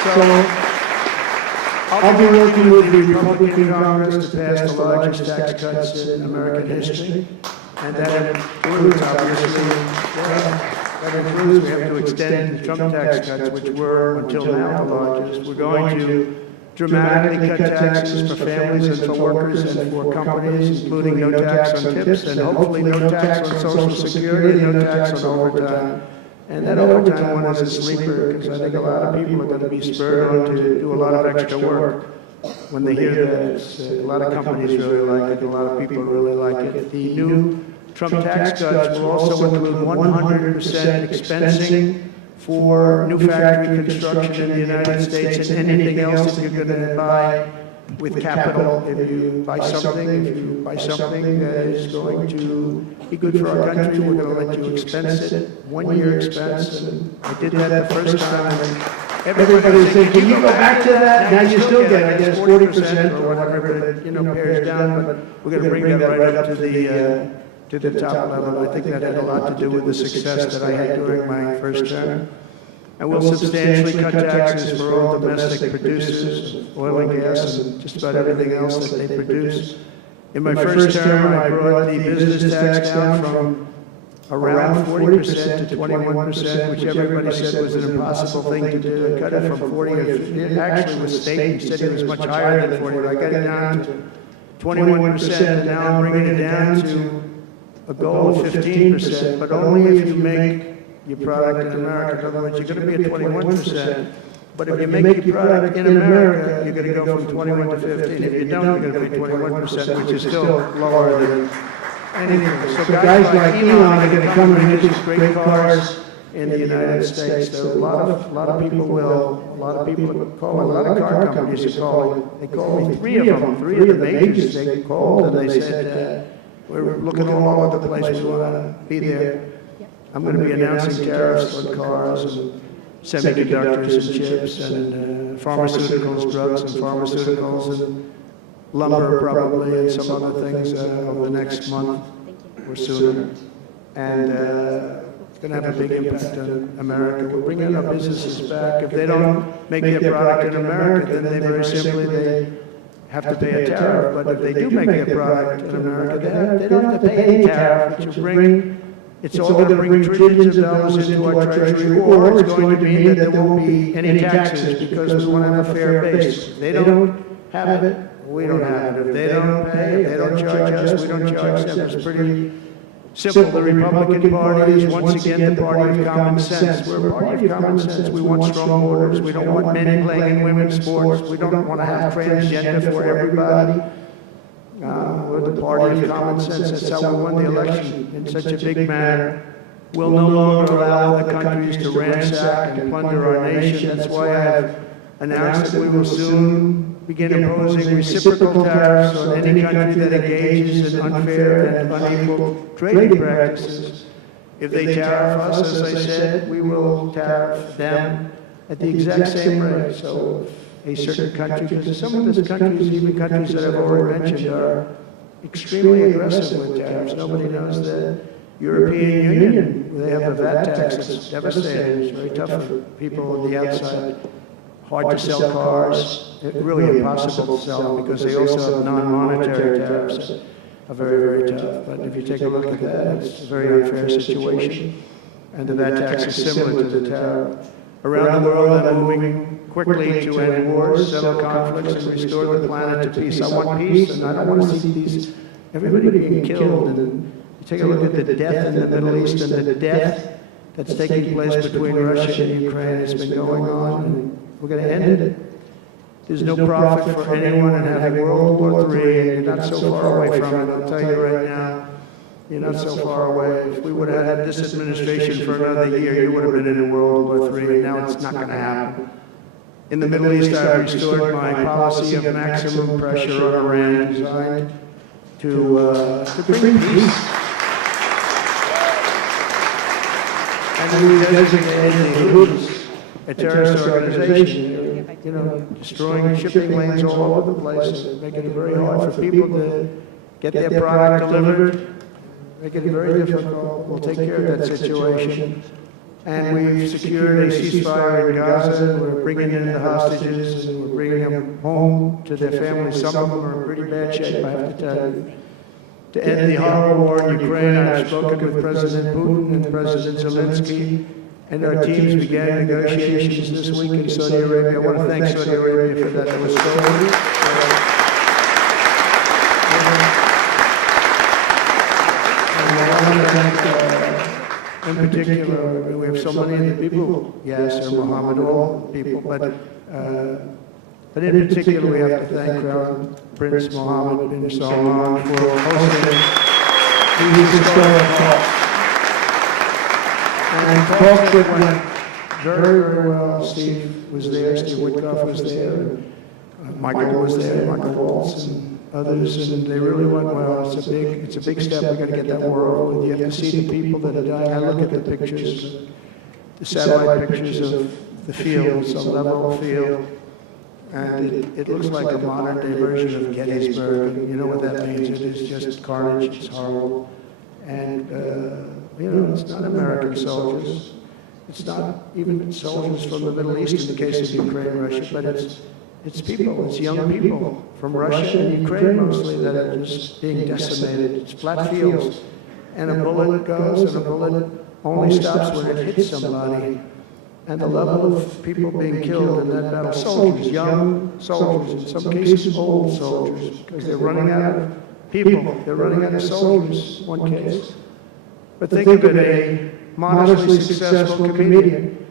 So, I'll be working with the Republican Congress to pass the largest tax cuts in American history. And that includes, obviously, we have to extend the Trump tax cuts, which were, until now, the largest. We're going to dramatically cut taxes for families and for workers and for companies, including no tax on tips and hopefully no tax on Social Security and no tax on overtime. And that overtime one is a sleeper because I think a lot of people are going to be spurred on to do a lot of extra work. when they hear that. A lot of companies really like it, a lot of people really like it. The new Trump tax cuts will also include 100% expensing for new factory construction in the United States and anything else that you're going to buy with capital. If you buy something that is going to be good for our country, we're going to let you expense it, 1 year expense. And I did that the first time. And everybody said, can you go back to that? Now you still get, I guess, 40% or whatever it, pares down, but we're going to bring that right up to the top level. I think that had a lot to do with the success that I had during my first term. And we'll substantially cut taxes for all domestic producers of oil and gas and just about everything else that they produce. In my first term, I brought the business tax down from around 40% to 21%, which everybody said was an impossible thing to do. I cut it from 40 to 50. It actually was state. He said it was much higher than 40. I got it down to 21%, and now I'm bringing it down to a goal of 15%, but only if you make your product in America. In other words, you're going to be at 21%, but if you make your product in America, you're going to go from 21 to 15. If you don't, you're going to be 21%, which is still lower than anything. So guys like Elon are going to come and make these great cars in the United States. So a lot of people call, a lot of car companies are calling. They called me, three of the majors. They called and they said, we're looking all over the place. We want to be there. I'm going to be announcing tariffs on cars and semiconductors and chips and pharmaceuticals, drugs and pharmaceuticals and lumber probably and some other things over the next month or sooner. And it's going to have a big impact on America. We're bringing our businesses back. If they don't make their product in America, then they very simply they have to pay a tariff. But if they do make their product in America, they don't have to pay any tariff, which will bring. It's all going to bring trillions of dollars into our treasury, or it's going to mean that there won't be any taxes because we want to have a fair base. If they don't have it, we don't have it. If they don't pay, if they don't charge us, we don't charge them. It's pretty simple. The Republican Party is once again the party of common sense. We're a party of common sense. We want strong borders. We don't want men playing in women's sports. We don't want to have transgender for everybody. We're the party of common sense. That's how we won the election in such a big manner. We'll no longer allow other countries to ransack and plunder our nation. That's why I have announced that we will soon begin imposing reciprocal tariffs on any country that engages in unfair and unequal trading practices. If they tariff us, as I said, we will tariff them at the exact same rate. So a certain country, because some of these countries, even countries that I've already mentioned, are extremely aggressive with tariffs. Nobody knows that. European Union, they have a VAT tax that's devastating. It's very tough for people on the outside. Hard to sell cars, really impossible to sell them because they also have non-monetary tariffs that are very, very tough. But if you take a look at that, it's a very unfair situation. And that tax is similar to the tariff. Around the world, I'm moving quickly to end wars, settle conflicts, and restore the planet to peace. I want peace, and I don't want to see everybody being killed. And you take a look at the death in the Middle East and the death that's taking place between Russia and Ukraine. It's been going on, and we're going to end it. There's no profit for anyone in having World War III, and you're not so far away from it. I'll tell you right now, you're not so far away. If we would have had this administration for another year, you would have been in World War III, and now it's not going to happen. In the Middle East, I've restored my policy of maximum pressure on Iran, designed to bring peace. And we designated the Houthis a terrorist organization, destroying shipping lanes all over the place, making it very hard for people to get their product delivered, making it very difficult. We'll take care of that situation. And we've secured a ceasefire in Gaza. We're bringing in the hostages, and we're bringing them home to their families. Some of them are in pretty bad shape, I have to tell you. To end the horrible war in Ukraine, I've spoken with President Putin and President Zelensky, and our teams began negotiations this week in Saudi Arabia. I want to thank Saudi Arabia for that. It was in particular, we have so many of the people, Yasser, Mohammed, all people, but But in particular, we have to thank Crown Prince Mohammed bin Salman for hosting these historic talks. And talks that went very, very well. Steve was there, Steve Woodcock was there, and Michael was there, Michael Waltz, and others, and they really went well. It's a big step. We've got to get that war over with. You have to see the people that are dying. I look at the pictures, the satellite pictures of the field. It's a level field, and it looks like a modern-day version of Gettysburg. And you know what that means? It is just carnage. It's horrible. And, it's not American soldiers. It's not even soldiers from the Middle East in the case of Ukraine, Russia, but it's people, it's young people from Russia and Ukraine mostly that are just being decimated. It's flat fields. And a bullet goes, and a bullet only stops when it hits somebody. And the level of people being killed in that battle, soldiers, young soldiers, in some cases old soldiers, because they're running out of people. They're running out of soldiers, one case. But think of it, a modestly successful comedian,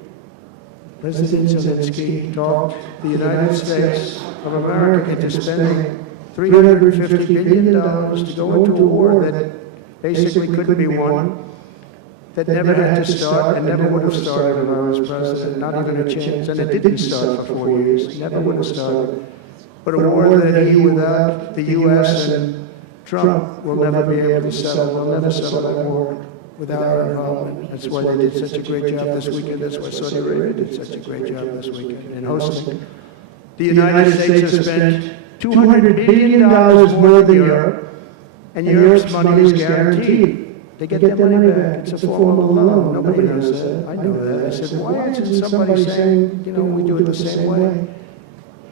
President Zelensky, talked the United States of America into spending $350 billion to go into a war that basically couldn't be won, that never had to start and never would have started if I was president, not even a chance, and it didn't start for 4 years, it never would have started. But a war that he, without the U.S. and Trump, will never be able to settle, will never settle that war without our involvement. That's why they did such a great job this weekend. That's why Saudi Arabia did such a great job this weekend in hosting. The United States has spent $200 billion more than Europe, and Europe's money is guaranteed. They get their money back. It's a form of loan. Nobody knows that. I know that. I said, why isn't somebody saying, we do it the same way?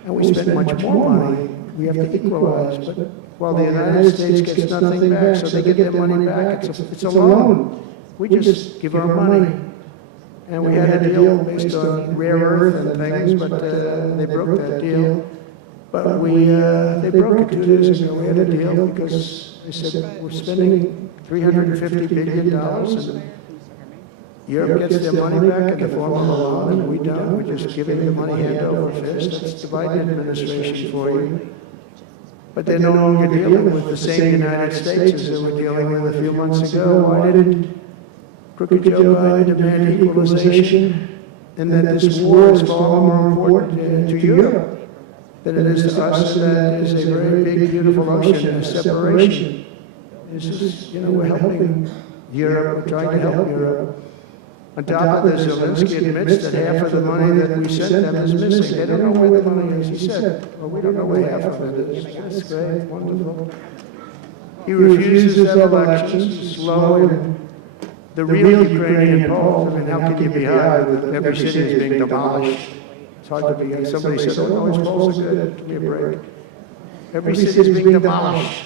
And we spend much more money. We have to equalize. But while the United States gets nothing back, so they get their money back, it's a loan. We just give our money. And we had a deal based on rare earth and things, but they broke that deal. But they broke it 2 years ago. We had a deal because they said, we're spending $350 billion, and Europe gets their money back in the form of a loan, and we don't. We're just giving the money hand over fist. That's the Biden administration for you. But they're no longer dealing with the same United States as they were dealing with a few months ago. Why didn't crooked Joe Biden demand equalization, and that this war is far more important to Europe than it is to us, and that is a very big, beautiful ocean, a separation. This is, we're helping Europe, we're trying to help Europe. On top of this, Zelensky admits that half of the money that we sent them is missing. They don't know where the money is. He said, well, we don't know where half of it is. That's great, wonderful. He refuses to have elections, slow, and the real Ukrainian polls, how can you be high with every city is being demolished? It's hard to be. Somebody said, oh, no, his polls are good. Give me a break. Every city is being demolished.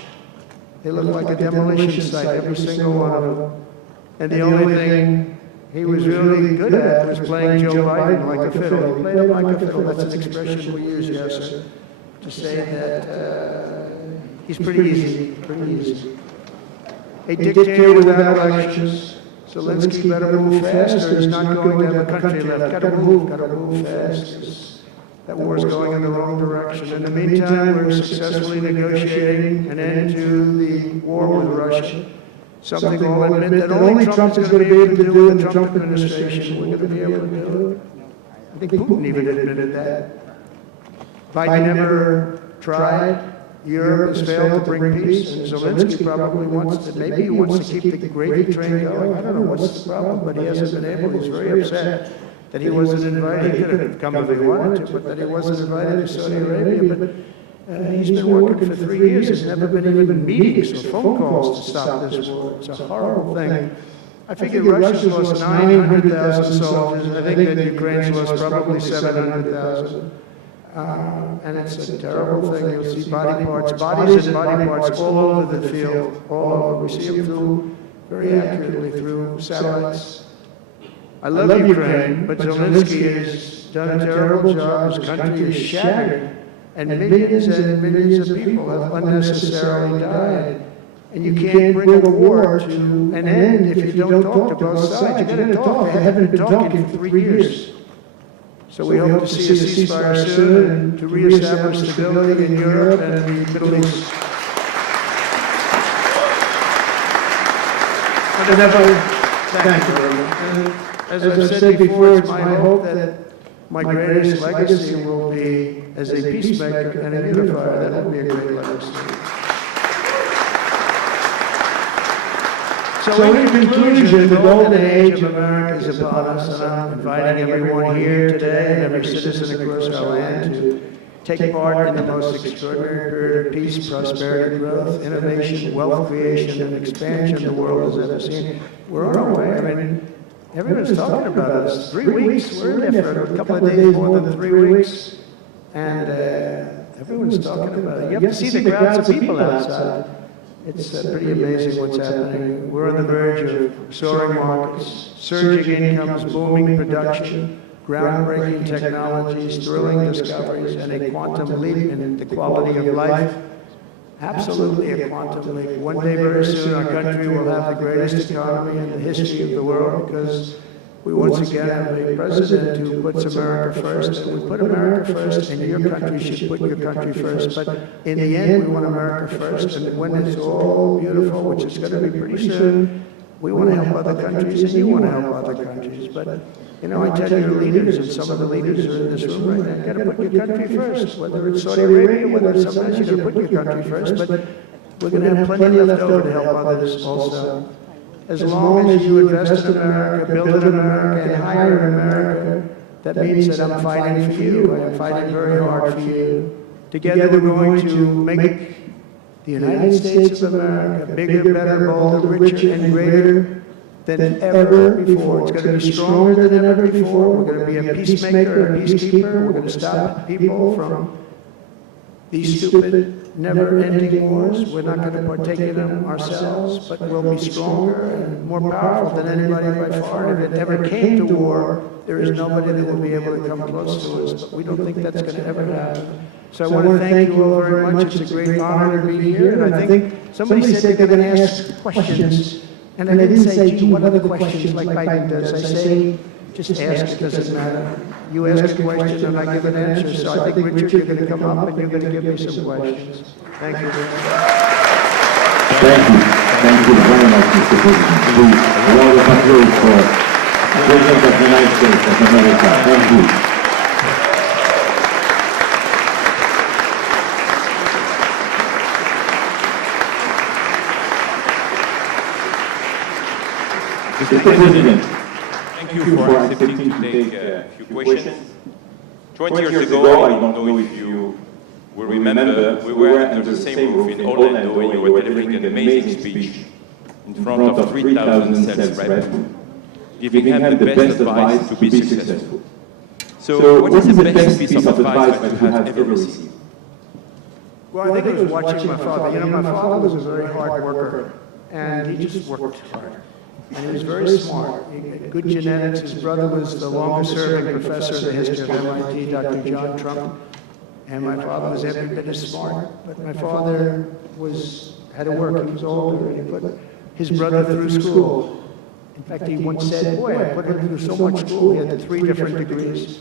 They look like a demolition site, every single one of them. And the only thing he was really good at was playing Joe Biden like a fiddle. He played him like a fiddle. That's an expression we use, yes, to say that he's pretty easy, A dictator without elections. Zelensky better move fast, or he's not going to have a country left. Gotta move fast. That war's going in the wrong direction. In the meantime, we're successfully negotiating an end to the war with Russia. Something I'll admit that only Trump is going to be able to do in the Trump administration. We're going to be able to do it. I think Putin even admitted that. Biden never tried. Europe has failed to bring peace, and Zelensky probably wants to, maybe he wants to keep the gravy train going. I don't know what's the problem, but he hasn't been able. He's very upset that he wasn't invited. He could have come if he wanted to, but that he wasn't invited to Saudi Arabia. But he's been working for 3 years. There's never been even meetings or phone calls to stop this war. It's a horrible thing. I figure Russia's lost 900,000 soldiers. I think that Ukraine's lost probably 700,000. And it's a terrible thing. You'll see bodies and body parts all over the field, all over. We see them through, very accurately through satellites. I love Ukraine, but Zelensky has done a terrible job. His country is shattered, and millions of people have unnecessarily died. And you can't bring a war to an end if you don't talk to both sides. You've got to talk. They haven't been talking for 3 years. So we hope to see a ceasefire soon and to reestablish stability in Europe and the Middle East. Thank you very much. And as I've said before, it's my hope that my greatest legacy will be as a peacemaker and a unifier. That will be a great legacy. So in conclusion, the golden age of America is upon us, and I'm inviting everyone here today and every citizen across our land to take part in the most extraordinary period of peace, prosperity, growth, innovation, wealth creation, and expansion the world has ever seen. We're on our way. I mean, everyone's talking about us. 3 weeks, we're in there for a couple of days, more than 3 weeks, and everyone's talking about it. You have to see the crowds of people outside. It's pretty amazing what's happening. We're on the verge of soaring markets, surging incomes, booming production, groundbreaking technologies, thrilling discoveries, and a quantum leap in the quality of life. Absolutely a quantum leap. One day very soon our country will have the greatest economy in the history of the world because we once again have a president who puts America first, and we put America first, and your country should put your country first. But in the end, we want America first, and when it's all beautiful, which is going to be pretty soon, we want to help other countries, and you want to help other countries. But, you know, I tell you, leaders, and some of the leaders are in this room right now, you've got to put your country first, whether it's Saudi Arabia, whether it's something else, you've got to put your country first. But we're going to have plenty left over to help others also. As long as you invest in America, build in America, and hire in America, that means that I'm fighting for you. I'm fighting very hard for you. Together we're going to make the United States of America bigger, better, bolder, richer, and greater than ever before. It's going to be stronger than ever before. We're going to be a peacemaker, a peacekeeper. We're going to stop people from these stupid, never-ending wars. We're not going to partake in them ourselves, but we'll be stronger and more powerful than anybody by far. And if it ever came to war, there is nobody that will be able to come close to us, but we don't think that's going to ever happen. So I want to thank you all very much. It's a great honor to be here. And I think somebody said they're going to ask questions, and I didn't say, gee, what other questions like Biden does? I say, just ask, it doesn't matter. You ask a question and I give an answer. So I think, Richard, you're going to come up and you're going to give me some questions. Thank you. Thank you. Thank you very much, Mr. President. A round of applause for President of the United States of America. Thank you. Mr. President, Thank you for accepting to take a few questions. 20 years ago, I don't know if you will remember, we were under the same roof in Orlando when you were delivering an amazing speech in front of 3,000 sales reps, giving them the best advice to be successful. So what is the best piece of advice that you have ever received? Well, I think it was watching my father. You know, my father was a very hard worker, and he just worked hard. And he was very smart. He had good genetics. His brother was the longest-serving professor in the history of MIT, Dr. John Trump. And my father was every bit as smart. But my father had to work. He was older, and he put his brother through school. In fact, he once said, boy, I put him through so much school. He had 3 different degrees.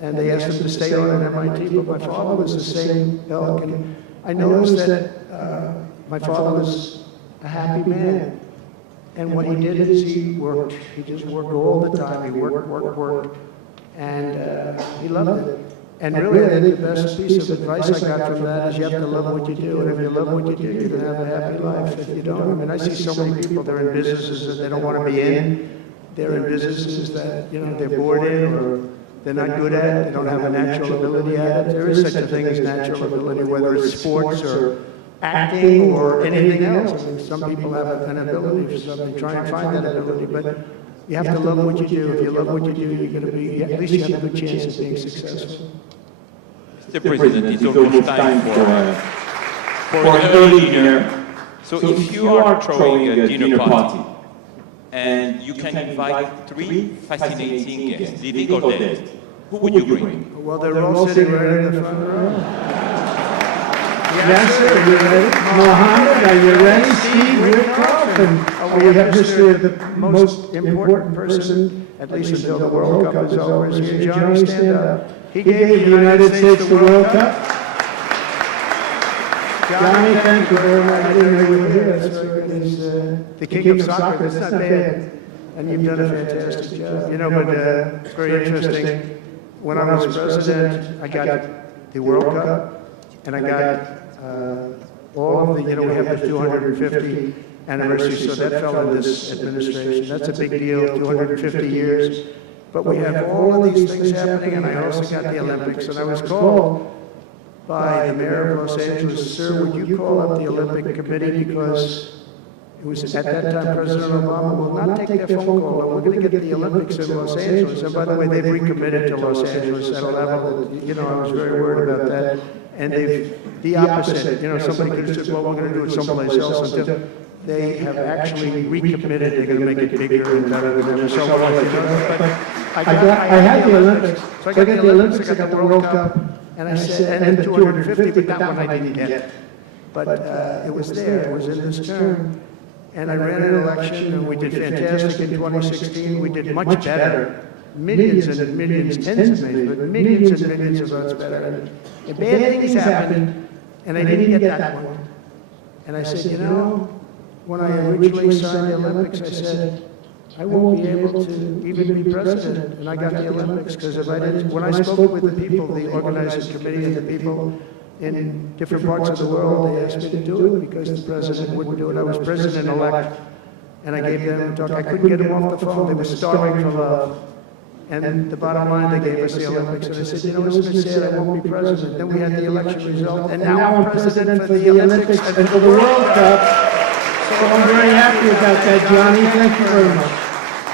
And they asked him to stay on at MIT, but my father was the same ilk. And I noticed that my father was a happy man. And what he did is he worked. He just worked all the time. He worked. And he loved it. And really, I think the best piece of advice I got from that is you have to love what you do. And if you love what you do, you're going to have a happy life. If you don't, I mean, I see so many people, they're in businesses that they don't want to be in. They're in businesses that, you know, they're bored in or they're not good at. They don't have a natural ability at it. There is such a thing as natural ability, whether it's sports or acting or anything else. I mean, some people have an ability for something. Try and find that ability, but you have to love what you do. If you love what you do, you're going to be, at least you have a good chance of being successful. Mr. President, it's almost time for an early dinner. So if you are throwing a dinner party and you can invite 3 fascinating guests, living or dead, who would you bring? Well, they're all sitting right in the front row. Yes, sir. Are you ready? Mohammed, are you ready? Steve, Rick, Carlton. we have history of the most important person, at least until the World Cup is over, is here. Johnny, stand up. He gave the United States the World Cup. Johnny, thank you very much. I didn't know you were here. That's right. He's the king of soccer. That's not bad. And you've done a fantastic job. You know, but it's very interesting. When I was president, I got the World Cup, and I got all of the, you know, we have the 250 anniversary, so that fell in this administration. That's a big deal, 250 years. But we have all of these things happening, and I also got the Olympics. And I was called by the mayor of Los Angeles, sir, would you call up the Olympic Committee, because it was at that time President Obama will not take that phone call, and we're going to get the Olympics in Los Angeles. And by the way, they've recommitted to Los Angeles at a level that, you know, I was very worried about that. And they've, the opposite, you know, somebody could have said, well, we're going to do it someplace else. Until they have actually recommitted, they're going to make it bigger and better than ever. So, I had the Olympics. So I got the Olympics, I got the World Cup, and I said, and the 250, but that one I didn't get. But it was there, it was in this term. And I ran an election, and we did fantastic in 2016. We did much better. Millions and millions, tens of millions, but millions and millions of votes better. And bad things happened, and I didn't get that one. And I said, you know, when I originally signed the Olympics, I said, I won't be able to even be president. And I got the Olympics, because if I didn't, when I spoke with the people, the organizing committee and the people in different parts of the world, they asked me to do it because the president wouldn't do it. I was president-elect, and I gave them a talk. I couldn't get them off the phone. They were starving for love. And the bottom line, they gave us the Olympics. And I said, you know, isn't it sad I won't be president? Then we had the election result, and now I'm president for the Olympics and for the World Cup. So I'm very happy about that, Johnny. Thank you very much.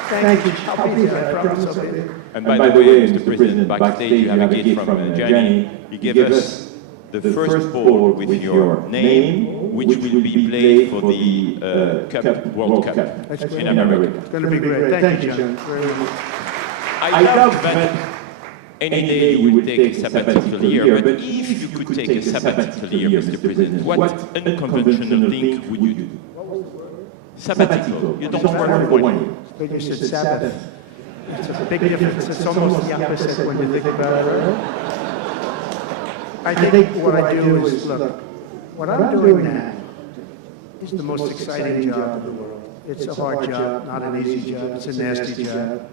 Thank you. I'll be there. I promise I'll be there. And by the way, Mr. President, backstage you have a gift from Gianni. He gave us the first ball with your name, which will be played for the World Cup in America. It's going to be great. Thank you, John. Very much. I doubt that any day you will take a sabbatical year, but if you could take a sabbatical year, Mr. President, what unconventional thing would you do? Sabbatical. You don't work for one. But you said Sabbath. It's a big difference. It's almost the opposite when you think about it. I think what I do is, look, what I'm doing now is the most exciting job in the world. It's a hard job, not an easy job. It's a nasty job.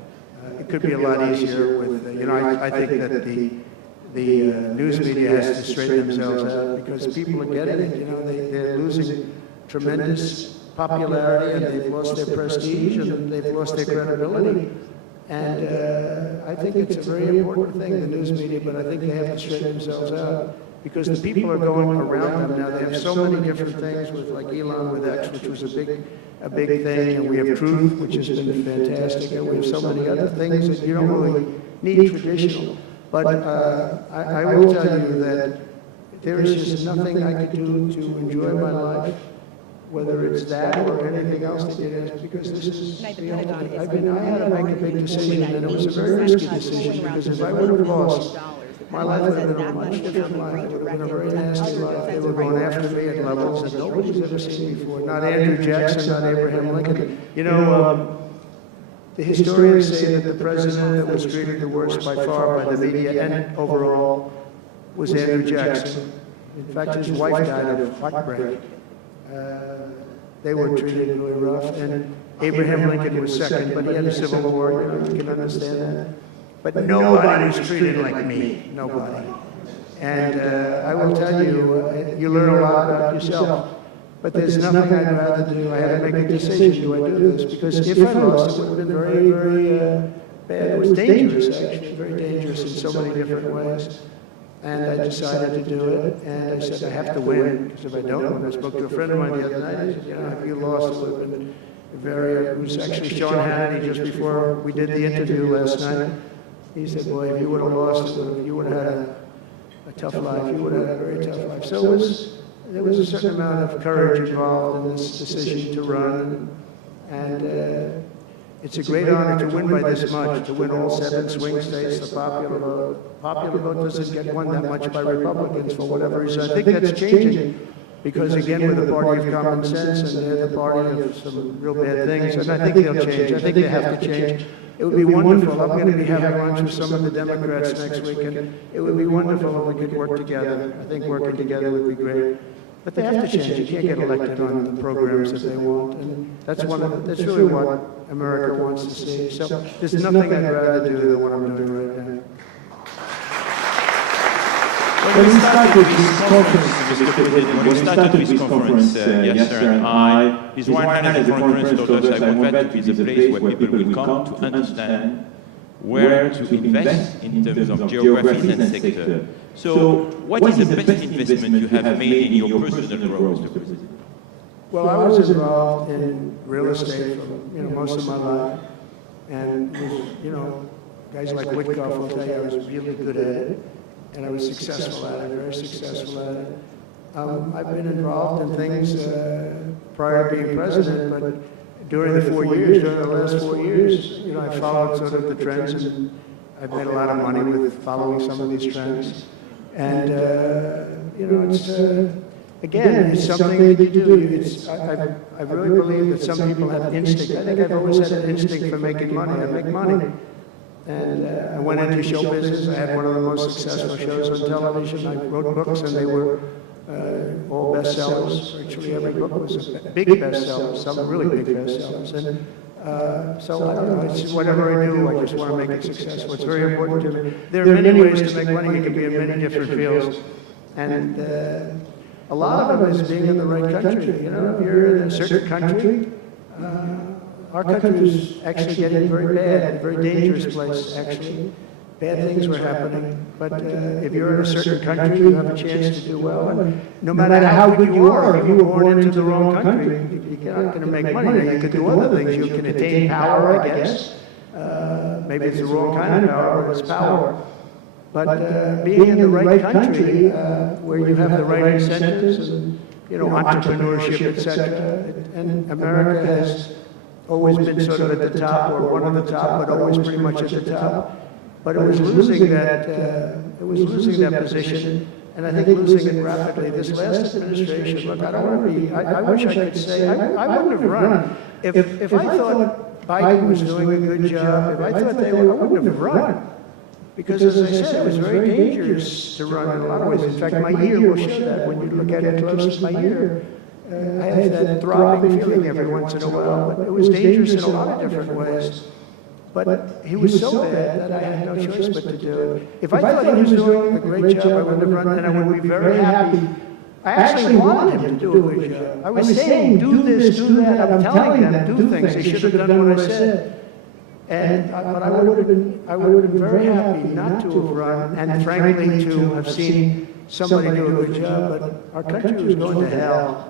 It could be a lot easier with, you know, I think that the news media has to straighten themselves out, because people are getting it, you know, they're losing tremendous popularity, and they've lost their prestige, and they've lost their credibility. And I think it's a very important thing, the news media, but I think they have to straighten themselves out, because the people are going around them now. They have so many different things, with like Elon with X, which was a big thing, and we have Truth, which has been fantastic, and we have so many other things that you don't really need traditional. But I will tell you that there is just nothing I could do to enjoy my life, whether it's that or anything else that you asked, because this is the only thing. I had to make a big decision, and it was a very risky decision, because if I would have lost, my life would have been a much different life. It would have been a very nasty life. They were going after me at levels that nobody's ever seen before. Not Andrew Jackson, not Abraham Lincoln. You know, the historians say that the president that was treated the worst by far by the media and overall was Andrew Jackson. In fact, his wife died of heartbreak. They were treated really rough, and Abraham Lincoln was second, but he had a civil war, you know, you can understand that. But nobody was treated like me, nobody. And I will tell you, you learn a lot about yourself, but there's nothing I'd rather do. I had to make a decision, do I do this? Because if I lost, it would have been very, very bad. It was dangerous, actually, very dangerous in so many different ways. And I decided to do it, and I said, I have to win, because if I don't win, I spoke to a friend of mine the other night, he said, you know, if you lost, it would have been very, it was actually Sean Hannity just before we did the interview last night. He said, boy, if you would have lost, you would have had a tough life, you would have had a very tough life. So there was a certain amount of courage involved in this decision to run, and it's a great honor to win by this much, to win all 7 swing states, the popular vote. Popular vote doesn't get won that much by Republicans for whatever reason. I think that's changing. Because again, we're the party of common sense, and they're the party of some real bad things, and I think they'll change. I think they have to change. It would be wonderful. I'm going to be having lunch with some of the Democrats next week, and it would be wonderful if we could work together. I think working together would be great. But they have to change. You can't get elected on the programs that they want, and that's really what America wants to see. So there's nothing I'd rather do than what I'm doing right now. When we started this conference, Mr. President, when we started this conference, Yasser and I, His Royal Highness the Conference told us, I want that to be the place where people will come to understand where to invest in terms of geographies and sector. So, what is the best investment you have made in your personal growth, Mr. President? Well, I was involved in real estate for most of my life, and guys like Witkoff will tell you I was really good at it. And I was successful at it, very successful at it. I've been involved in things prior to being president, but during the last 4 years, I followed sort of the trends, and I've made a lot of money with following some of these trends. And, it's something that you do. I really believe that some people have instinct. I think I've always had an instinct for making money. I make money. And I went into show business. I had one of the most successful shows on television. I wrote books, and they were all bestsellers. Virtually every book was a big bestseller, some really big bestsellers. And so I don't know, it's whatever I do, I just want to make it successful. It's very important to me. There are many ways to make money. You can be in many different fields. And a lot of them is being in the right country. If you're in a certain country, our country is actually getting very bad, a very dangerous place, actually. Bad things were happening. But if you're in a certain country, you have a chance to do well. And no matter how good you are, if you were born into the wrong country, you're not going to make money. Now, you could do other things. You can attain power, I guess. Maybe it's the wrong kind of power, but it's power. But being in the right country, where you have the right incentives and entrepreneurship, etc., and America has always been sort of at the top, or one of the top, but always pretty much at the top. But it was losing that position, and I think losing it rapidly. This last administration, look, I don't want to be. I wish I could say I wouldn't have run if I thought Biden was doing a good job. If I thought they were, I wouldn't have run. Because as I said, it was very dangerous to run in a lot of ways. In fact, my year will show that when you look at it close. My year. I had that throbbing feeling every once in a while, but it was dangerous in a lot of different ways. But he was so bad that I had no choice but to do it. If I thought he was doing a great job, I wouldn't have run, and I would be very happy. I actually wanted him to do a good job. I was saying, do this, do that. I'm telling them, do things. They should have done what I said. But I would have been very happy not to have run, and frankly to have seen somebody do a good job. But our country was going to hell.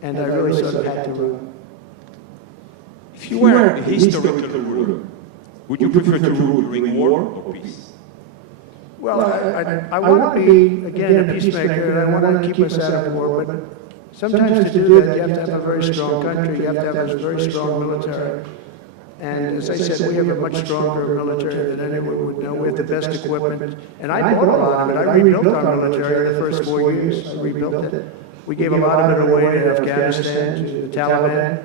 And I really sort of had to run. If you were a historical ruler, would you prefer to rule during war or peace? Well, I want to be, again, a peacemaker, and I want to keep us out of war, but sometimes to do that, you have to have a very strong country, you have to have a very strong military. And as I said, we have a much stronger military than anyone would know. We have the best equipment, and I bought a lot of it. I rebuilt our military in the first 4 years. I rebuilt it. We gave a lot of it away to Afghanistan, to the Taliban,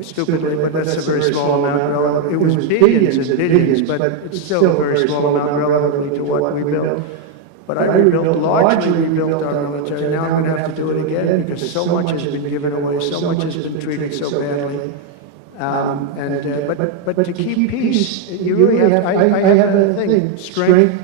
stupidly, but that's a very small amount. It was billions and billions, but it's still a very small amount relatively to what we built. But I largely rebuilt our military. Now I'm going to have to do it again because so much has been given away, so much has been treated so badly. But to keep peace, you really have. I have a thing: strength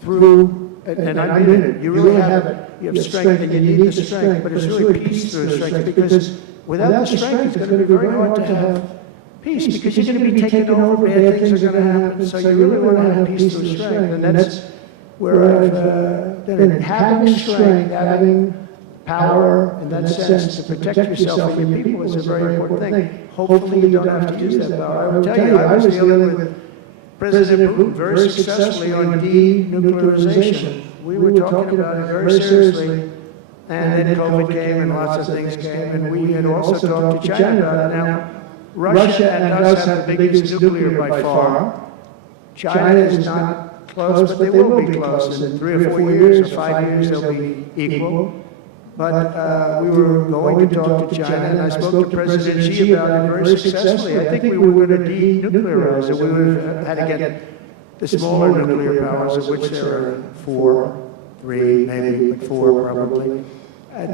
through. And I mean it. You really have it. You have strength, and you need the strength, but it's really peace through strength, because without the strength, it's going to be very hard to have peace, because you're going to be taken over, bad things are going to happen, so you really want to have peace through strength, and that's where I've done it. Having strength, having power, in that sense, to protect yourself and your people is a very important thing. Hopefully you don't have to use that power. I will tell you, I was dealing with President Putin very successfully on denuclearization. We were talking about it very seriously, and then COVID came and lots of things came, and we had also talked to China about it. Now, Russia and us have the biggest nuclear by far. China is not close, but they will be close. In 3 or 4 years or 5 years, they'll be equal. But we were going to talk to China, and I spoke to President Xi about it very successfully. I think we were going to denuclearize it. We would have had to get the smaller nuclear powers, of which there are 4, 3, maybe, but 4 probably,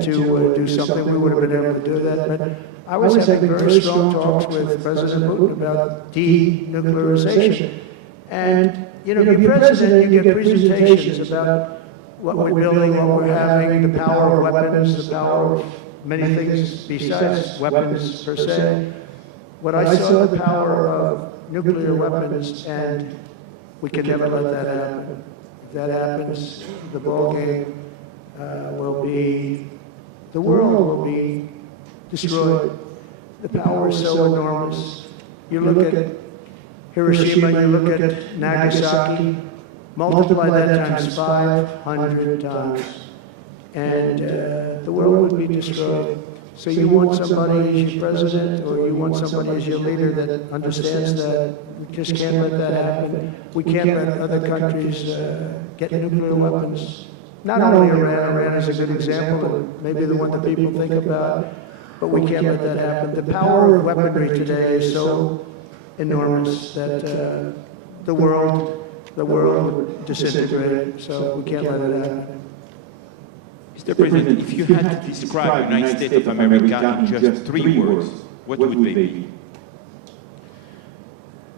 to do something. We would have been able to do that. But I was having very strong talks with President Putin about denuclearization. And, you know, you're president, you get presentations about what we're building, what we're having, the power of weapons, the power of many things besides weapons per se. But I saw the power of nuclear weapons, and we can never let that happen. If that happens, the ballgame will be, the world will be destroyed. The power is so enormous. You look at Hiroshima, you look at Nagasaki, multiply that times 500 times, and the world would be destroyed. So you want somebody as your president, or you want somebody as your leader that understands that we just can't let that happen. We can't let other countries get nuclear weapons. Not only Iran, Iran is a good example, maybe the one that people think about, but we can't let that happen. The power of weaponry today is so enormous that the world would disintegrate, so we can't let it happen. Mr. President, if you had to describe the United States of America in just 3 words, what would they be?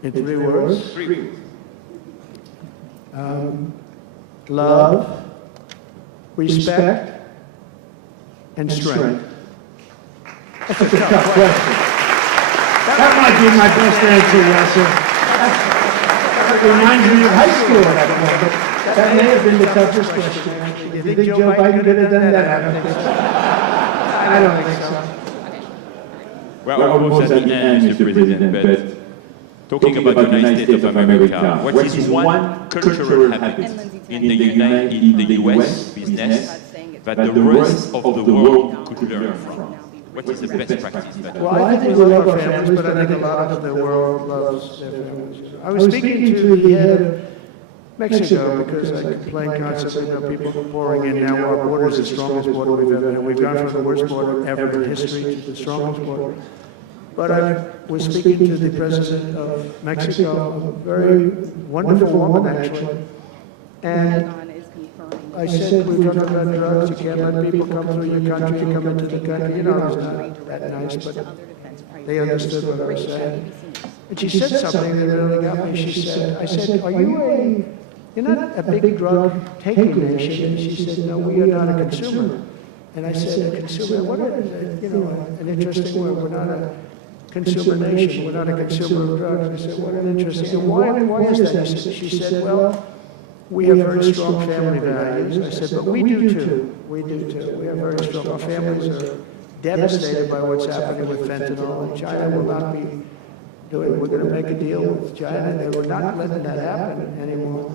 In 3 words? 3 words. Love, respect, and strength. That's a tough question. That might be my best answer, Russell. It reminds me of high school at that point, but that may have been the toughest question, actually. You think Joe Biden could have done that? I don't think so. Well, we're almost at the end, Mr. President, but talking about the United States of America, what is one cultural habit in the US business that the rest of the world could learn from? What is the best practice? Well, I think we love our families, but I think a lot of the world loves their families. I was speaking to the head of Mexico because I complain constantly about people pouring in. Now our border is the strongest border we've ever had. We've gone from the worst border ever in history to the strongest border. But I was speaking to the president of Mexico, a very wonderful woman actually, and I said, we were talking about drugs, you can't let people come through your country and come into the country. You know, it was not that nice, but they understood what I was saying. And she said something that really got me. She said, I said, you're not a big drug taking nation. She said, no, we are not a consumer. And I said, a consumer, what is, you know, an interesting word. We're not a consumer nation. We're not a consumer of drugs. I said, what an interesting, and why is that? She said, well, we have very strong family values. I said, but we do too. We do too. We have very strong. Our families are devastated by what's happening with fentanyl, and China will not be doing. We're going to make a deal with China. They were not letting that happen anymore.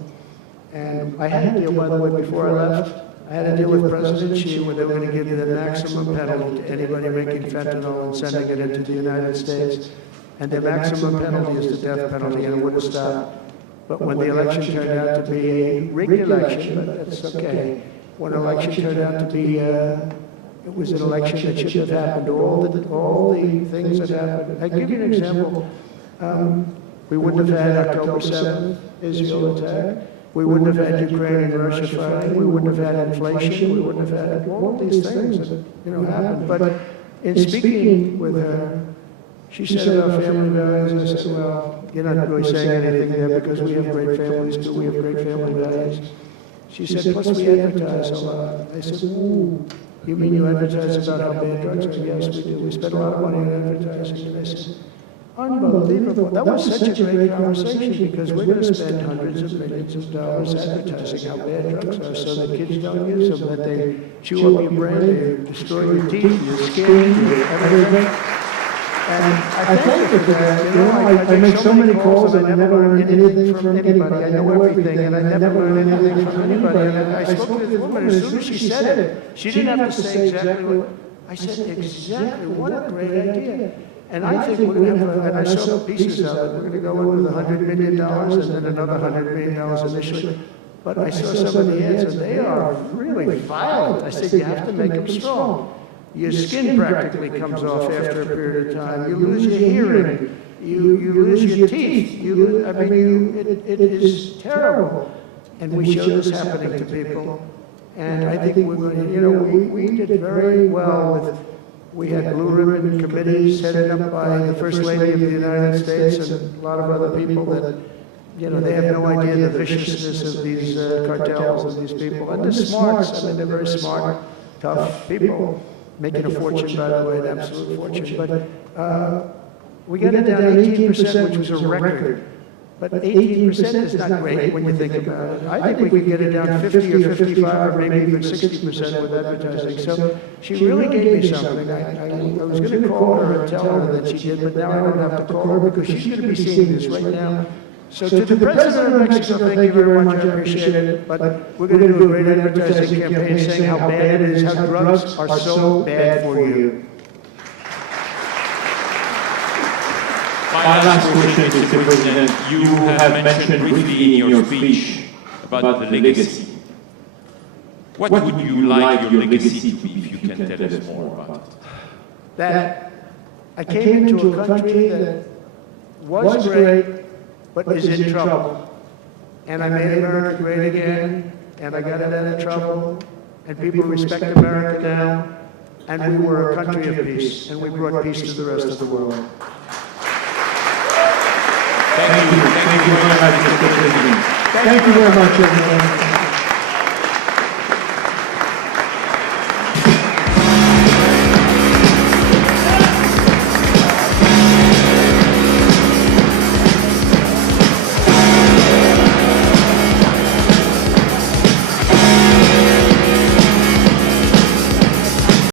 And I had a deal, by the way, before I left. I had a deal with President Xi where they were going to give the maximum penalty to anybody making fentanyl and sending it into the United States. And the maximum penalty is the death penalty, and it wouldn't stop. But when the election turned out to be a rigged election, but that's okay. When an election turned out to be, it was an election that shouldn't have happened. All the things that happened. I'll give you an example. We wouldn't have had October 7th, Israel attack. We wouldn't have had Ukraine and Russia fighting. We wouldn't have had inflation. We wouldn't have had all of these things that, you know, happened. But in speaking with her, she said about family values. I said, well, you're not really saying anything there because we have great families too. We have great family values. She said, plus we advertise a lot. I said, ooh, you mean you advertise about how bad drugs are? Yes, we do. We spend a lot of money on advertising. And I said, unbelievable. That was such a great conversation because we're going to spend hundreds of millions of dollars advertising how bad drugs are so that kids don't use them, that they chew up your brain, they destroy your teeth, your skin, your everything. And I thank you for that. You know, I make so many calls and I never learn anything from anybody. I know everything and I never learn anything from anybody. And I spoke to this woman, as soon as she said it, she didn't have to say exactly what, I said, exactly, what a great idea. And I think we're going to have, and I saw pieces of it, we're going to go in with $100 million and then another $100 million initially. But I saw some of the ads, and they are really violent. I said, you have to make them strong. Your skin practically comes off after a period of time. You lose your hearing. You lose your teeth. It is terrible. And we show this happening to people. And I think we're going to, we did very well with, we had blue ribbon committees headed up by the First Lady of the United States and a lot of other people that, they have no idea the viciousness of these cartels and these people. And they're smart. They're very smart, tough people, making a fortune, by the way, an absolute fortune. But we got it down 18%, which was a record. But 18% is not great when you think about it. I think we could get it down 50 or 55 or maybe even 60% with advertising. So she really gave me something. I was going to call her and tell her that she did, but now I don't have to call her because she's going to be seeing this right now. So to the President of Mexico, thank you very much, I appreciate it. But we're going to do a great advertising campaign saying how bad it is, how drugs are so bad for you. My last question, Mr. President, you have mentioned briefly in your speech about the legacy. What would you like your legacy to be, if you can tell us more about it? That I came into a country that was great, but is in trouble. And I made America great again, and I got it out of trouble, and people respect America now, and we were a country of peace, and we brought peace to the rest of the world. Thank you very much, Mr. President. Thank you very much, everyone.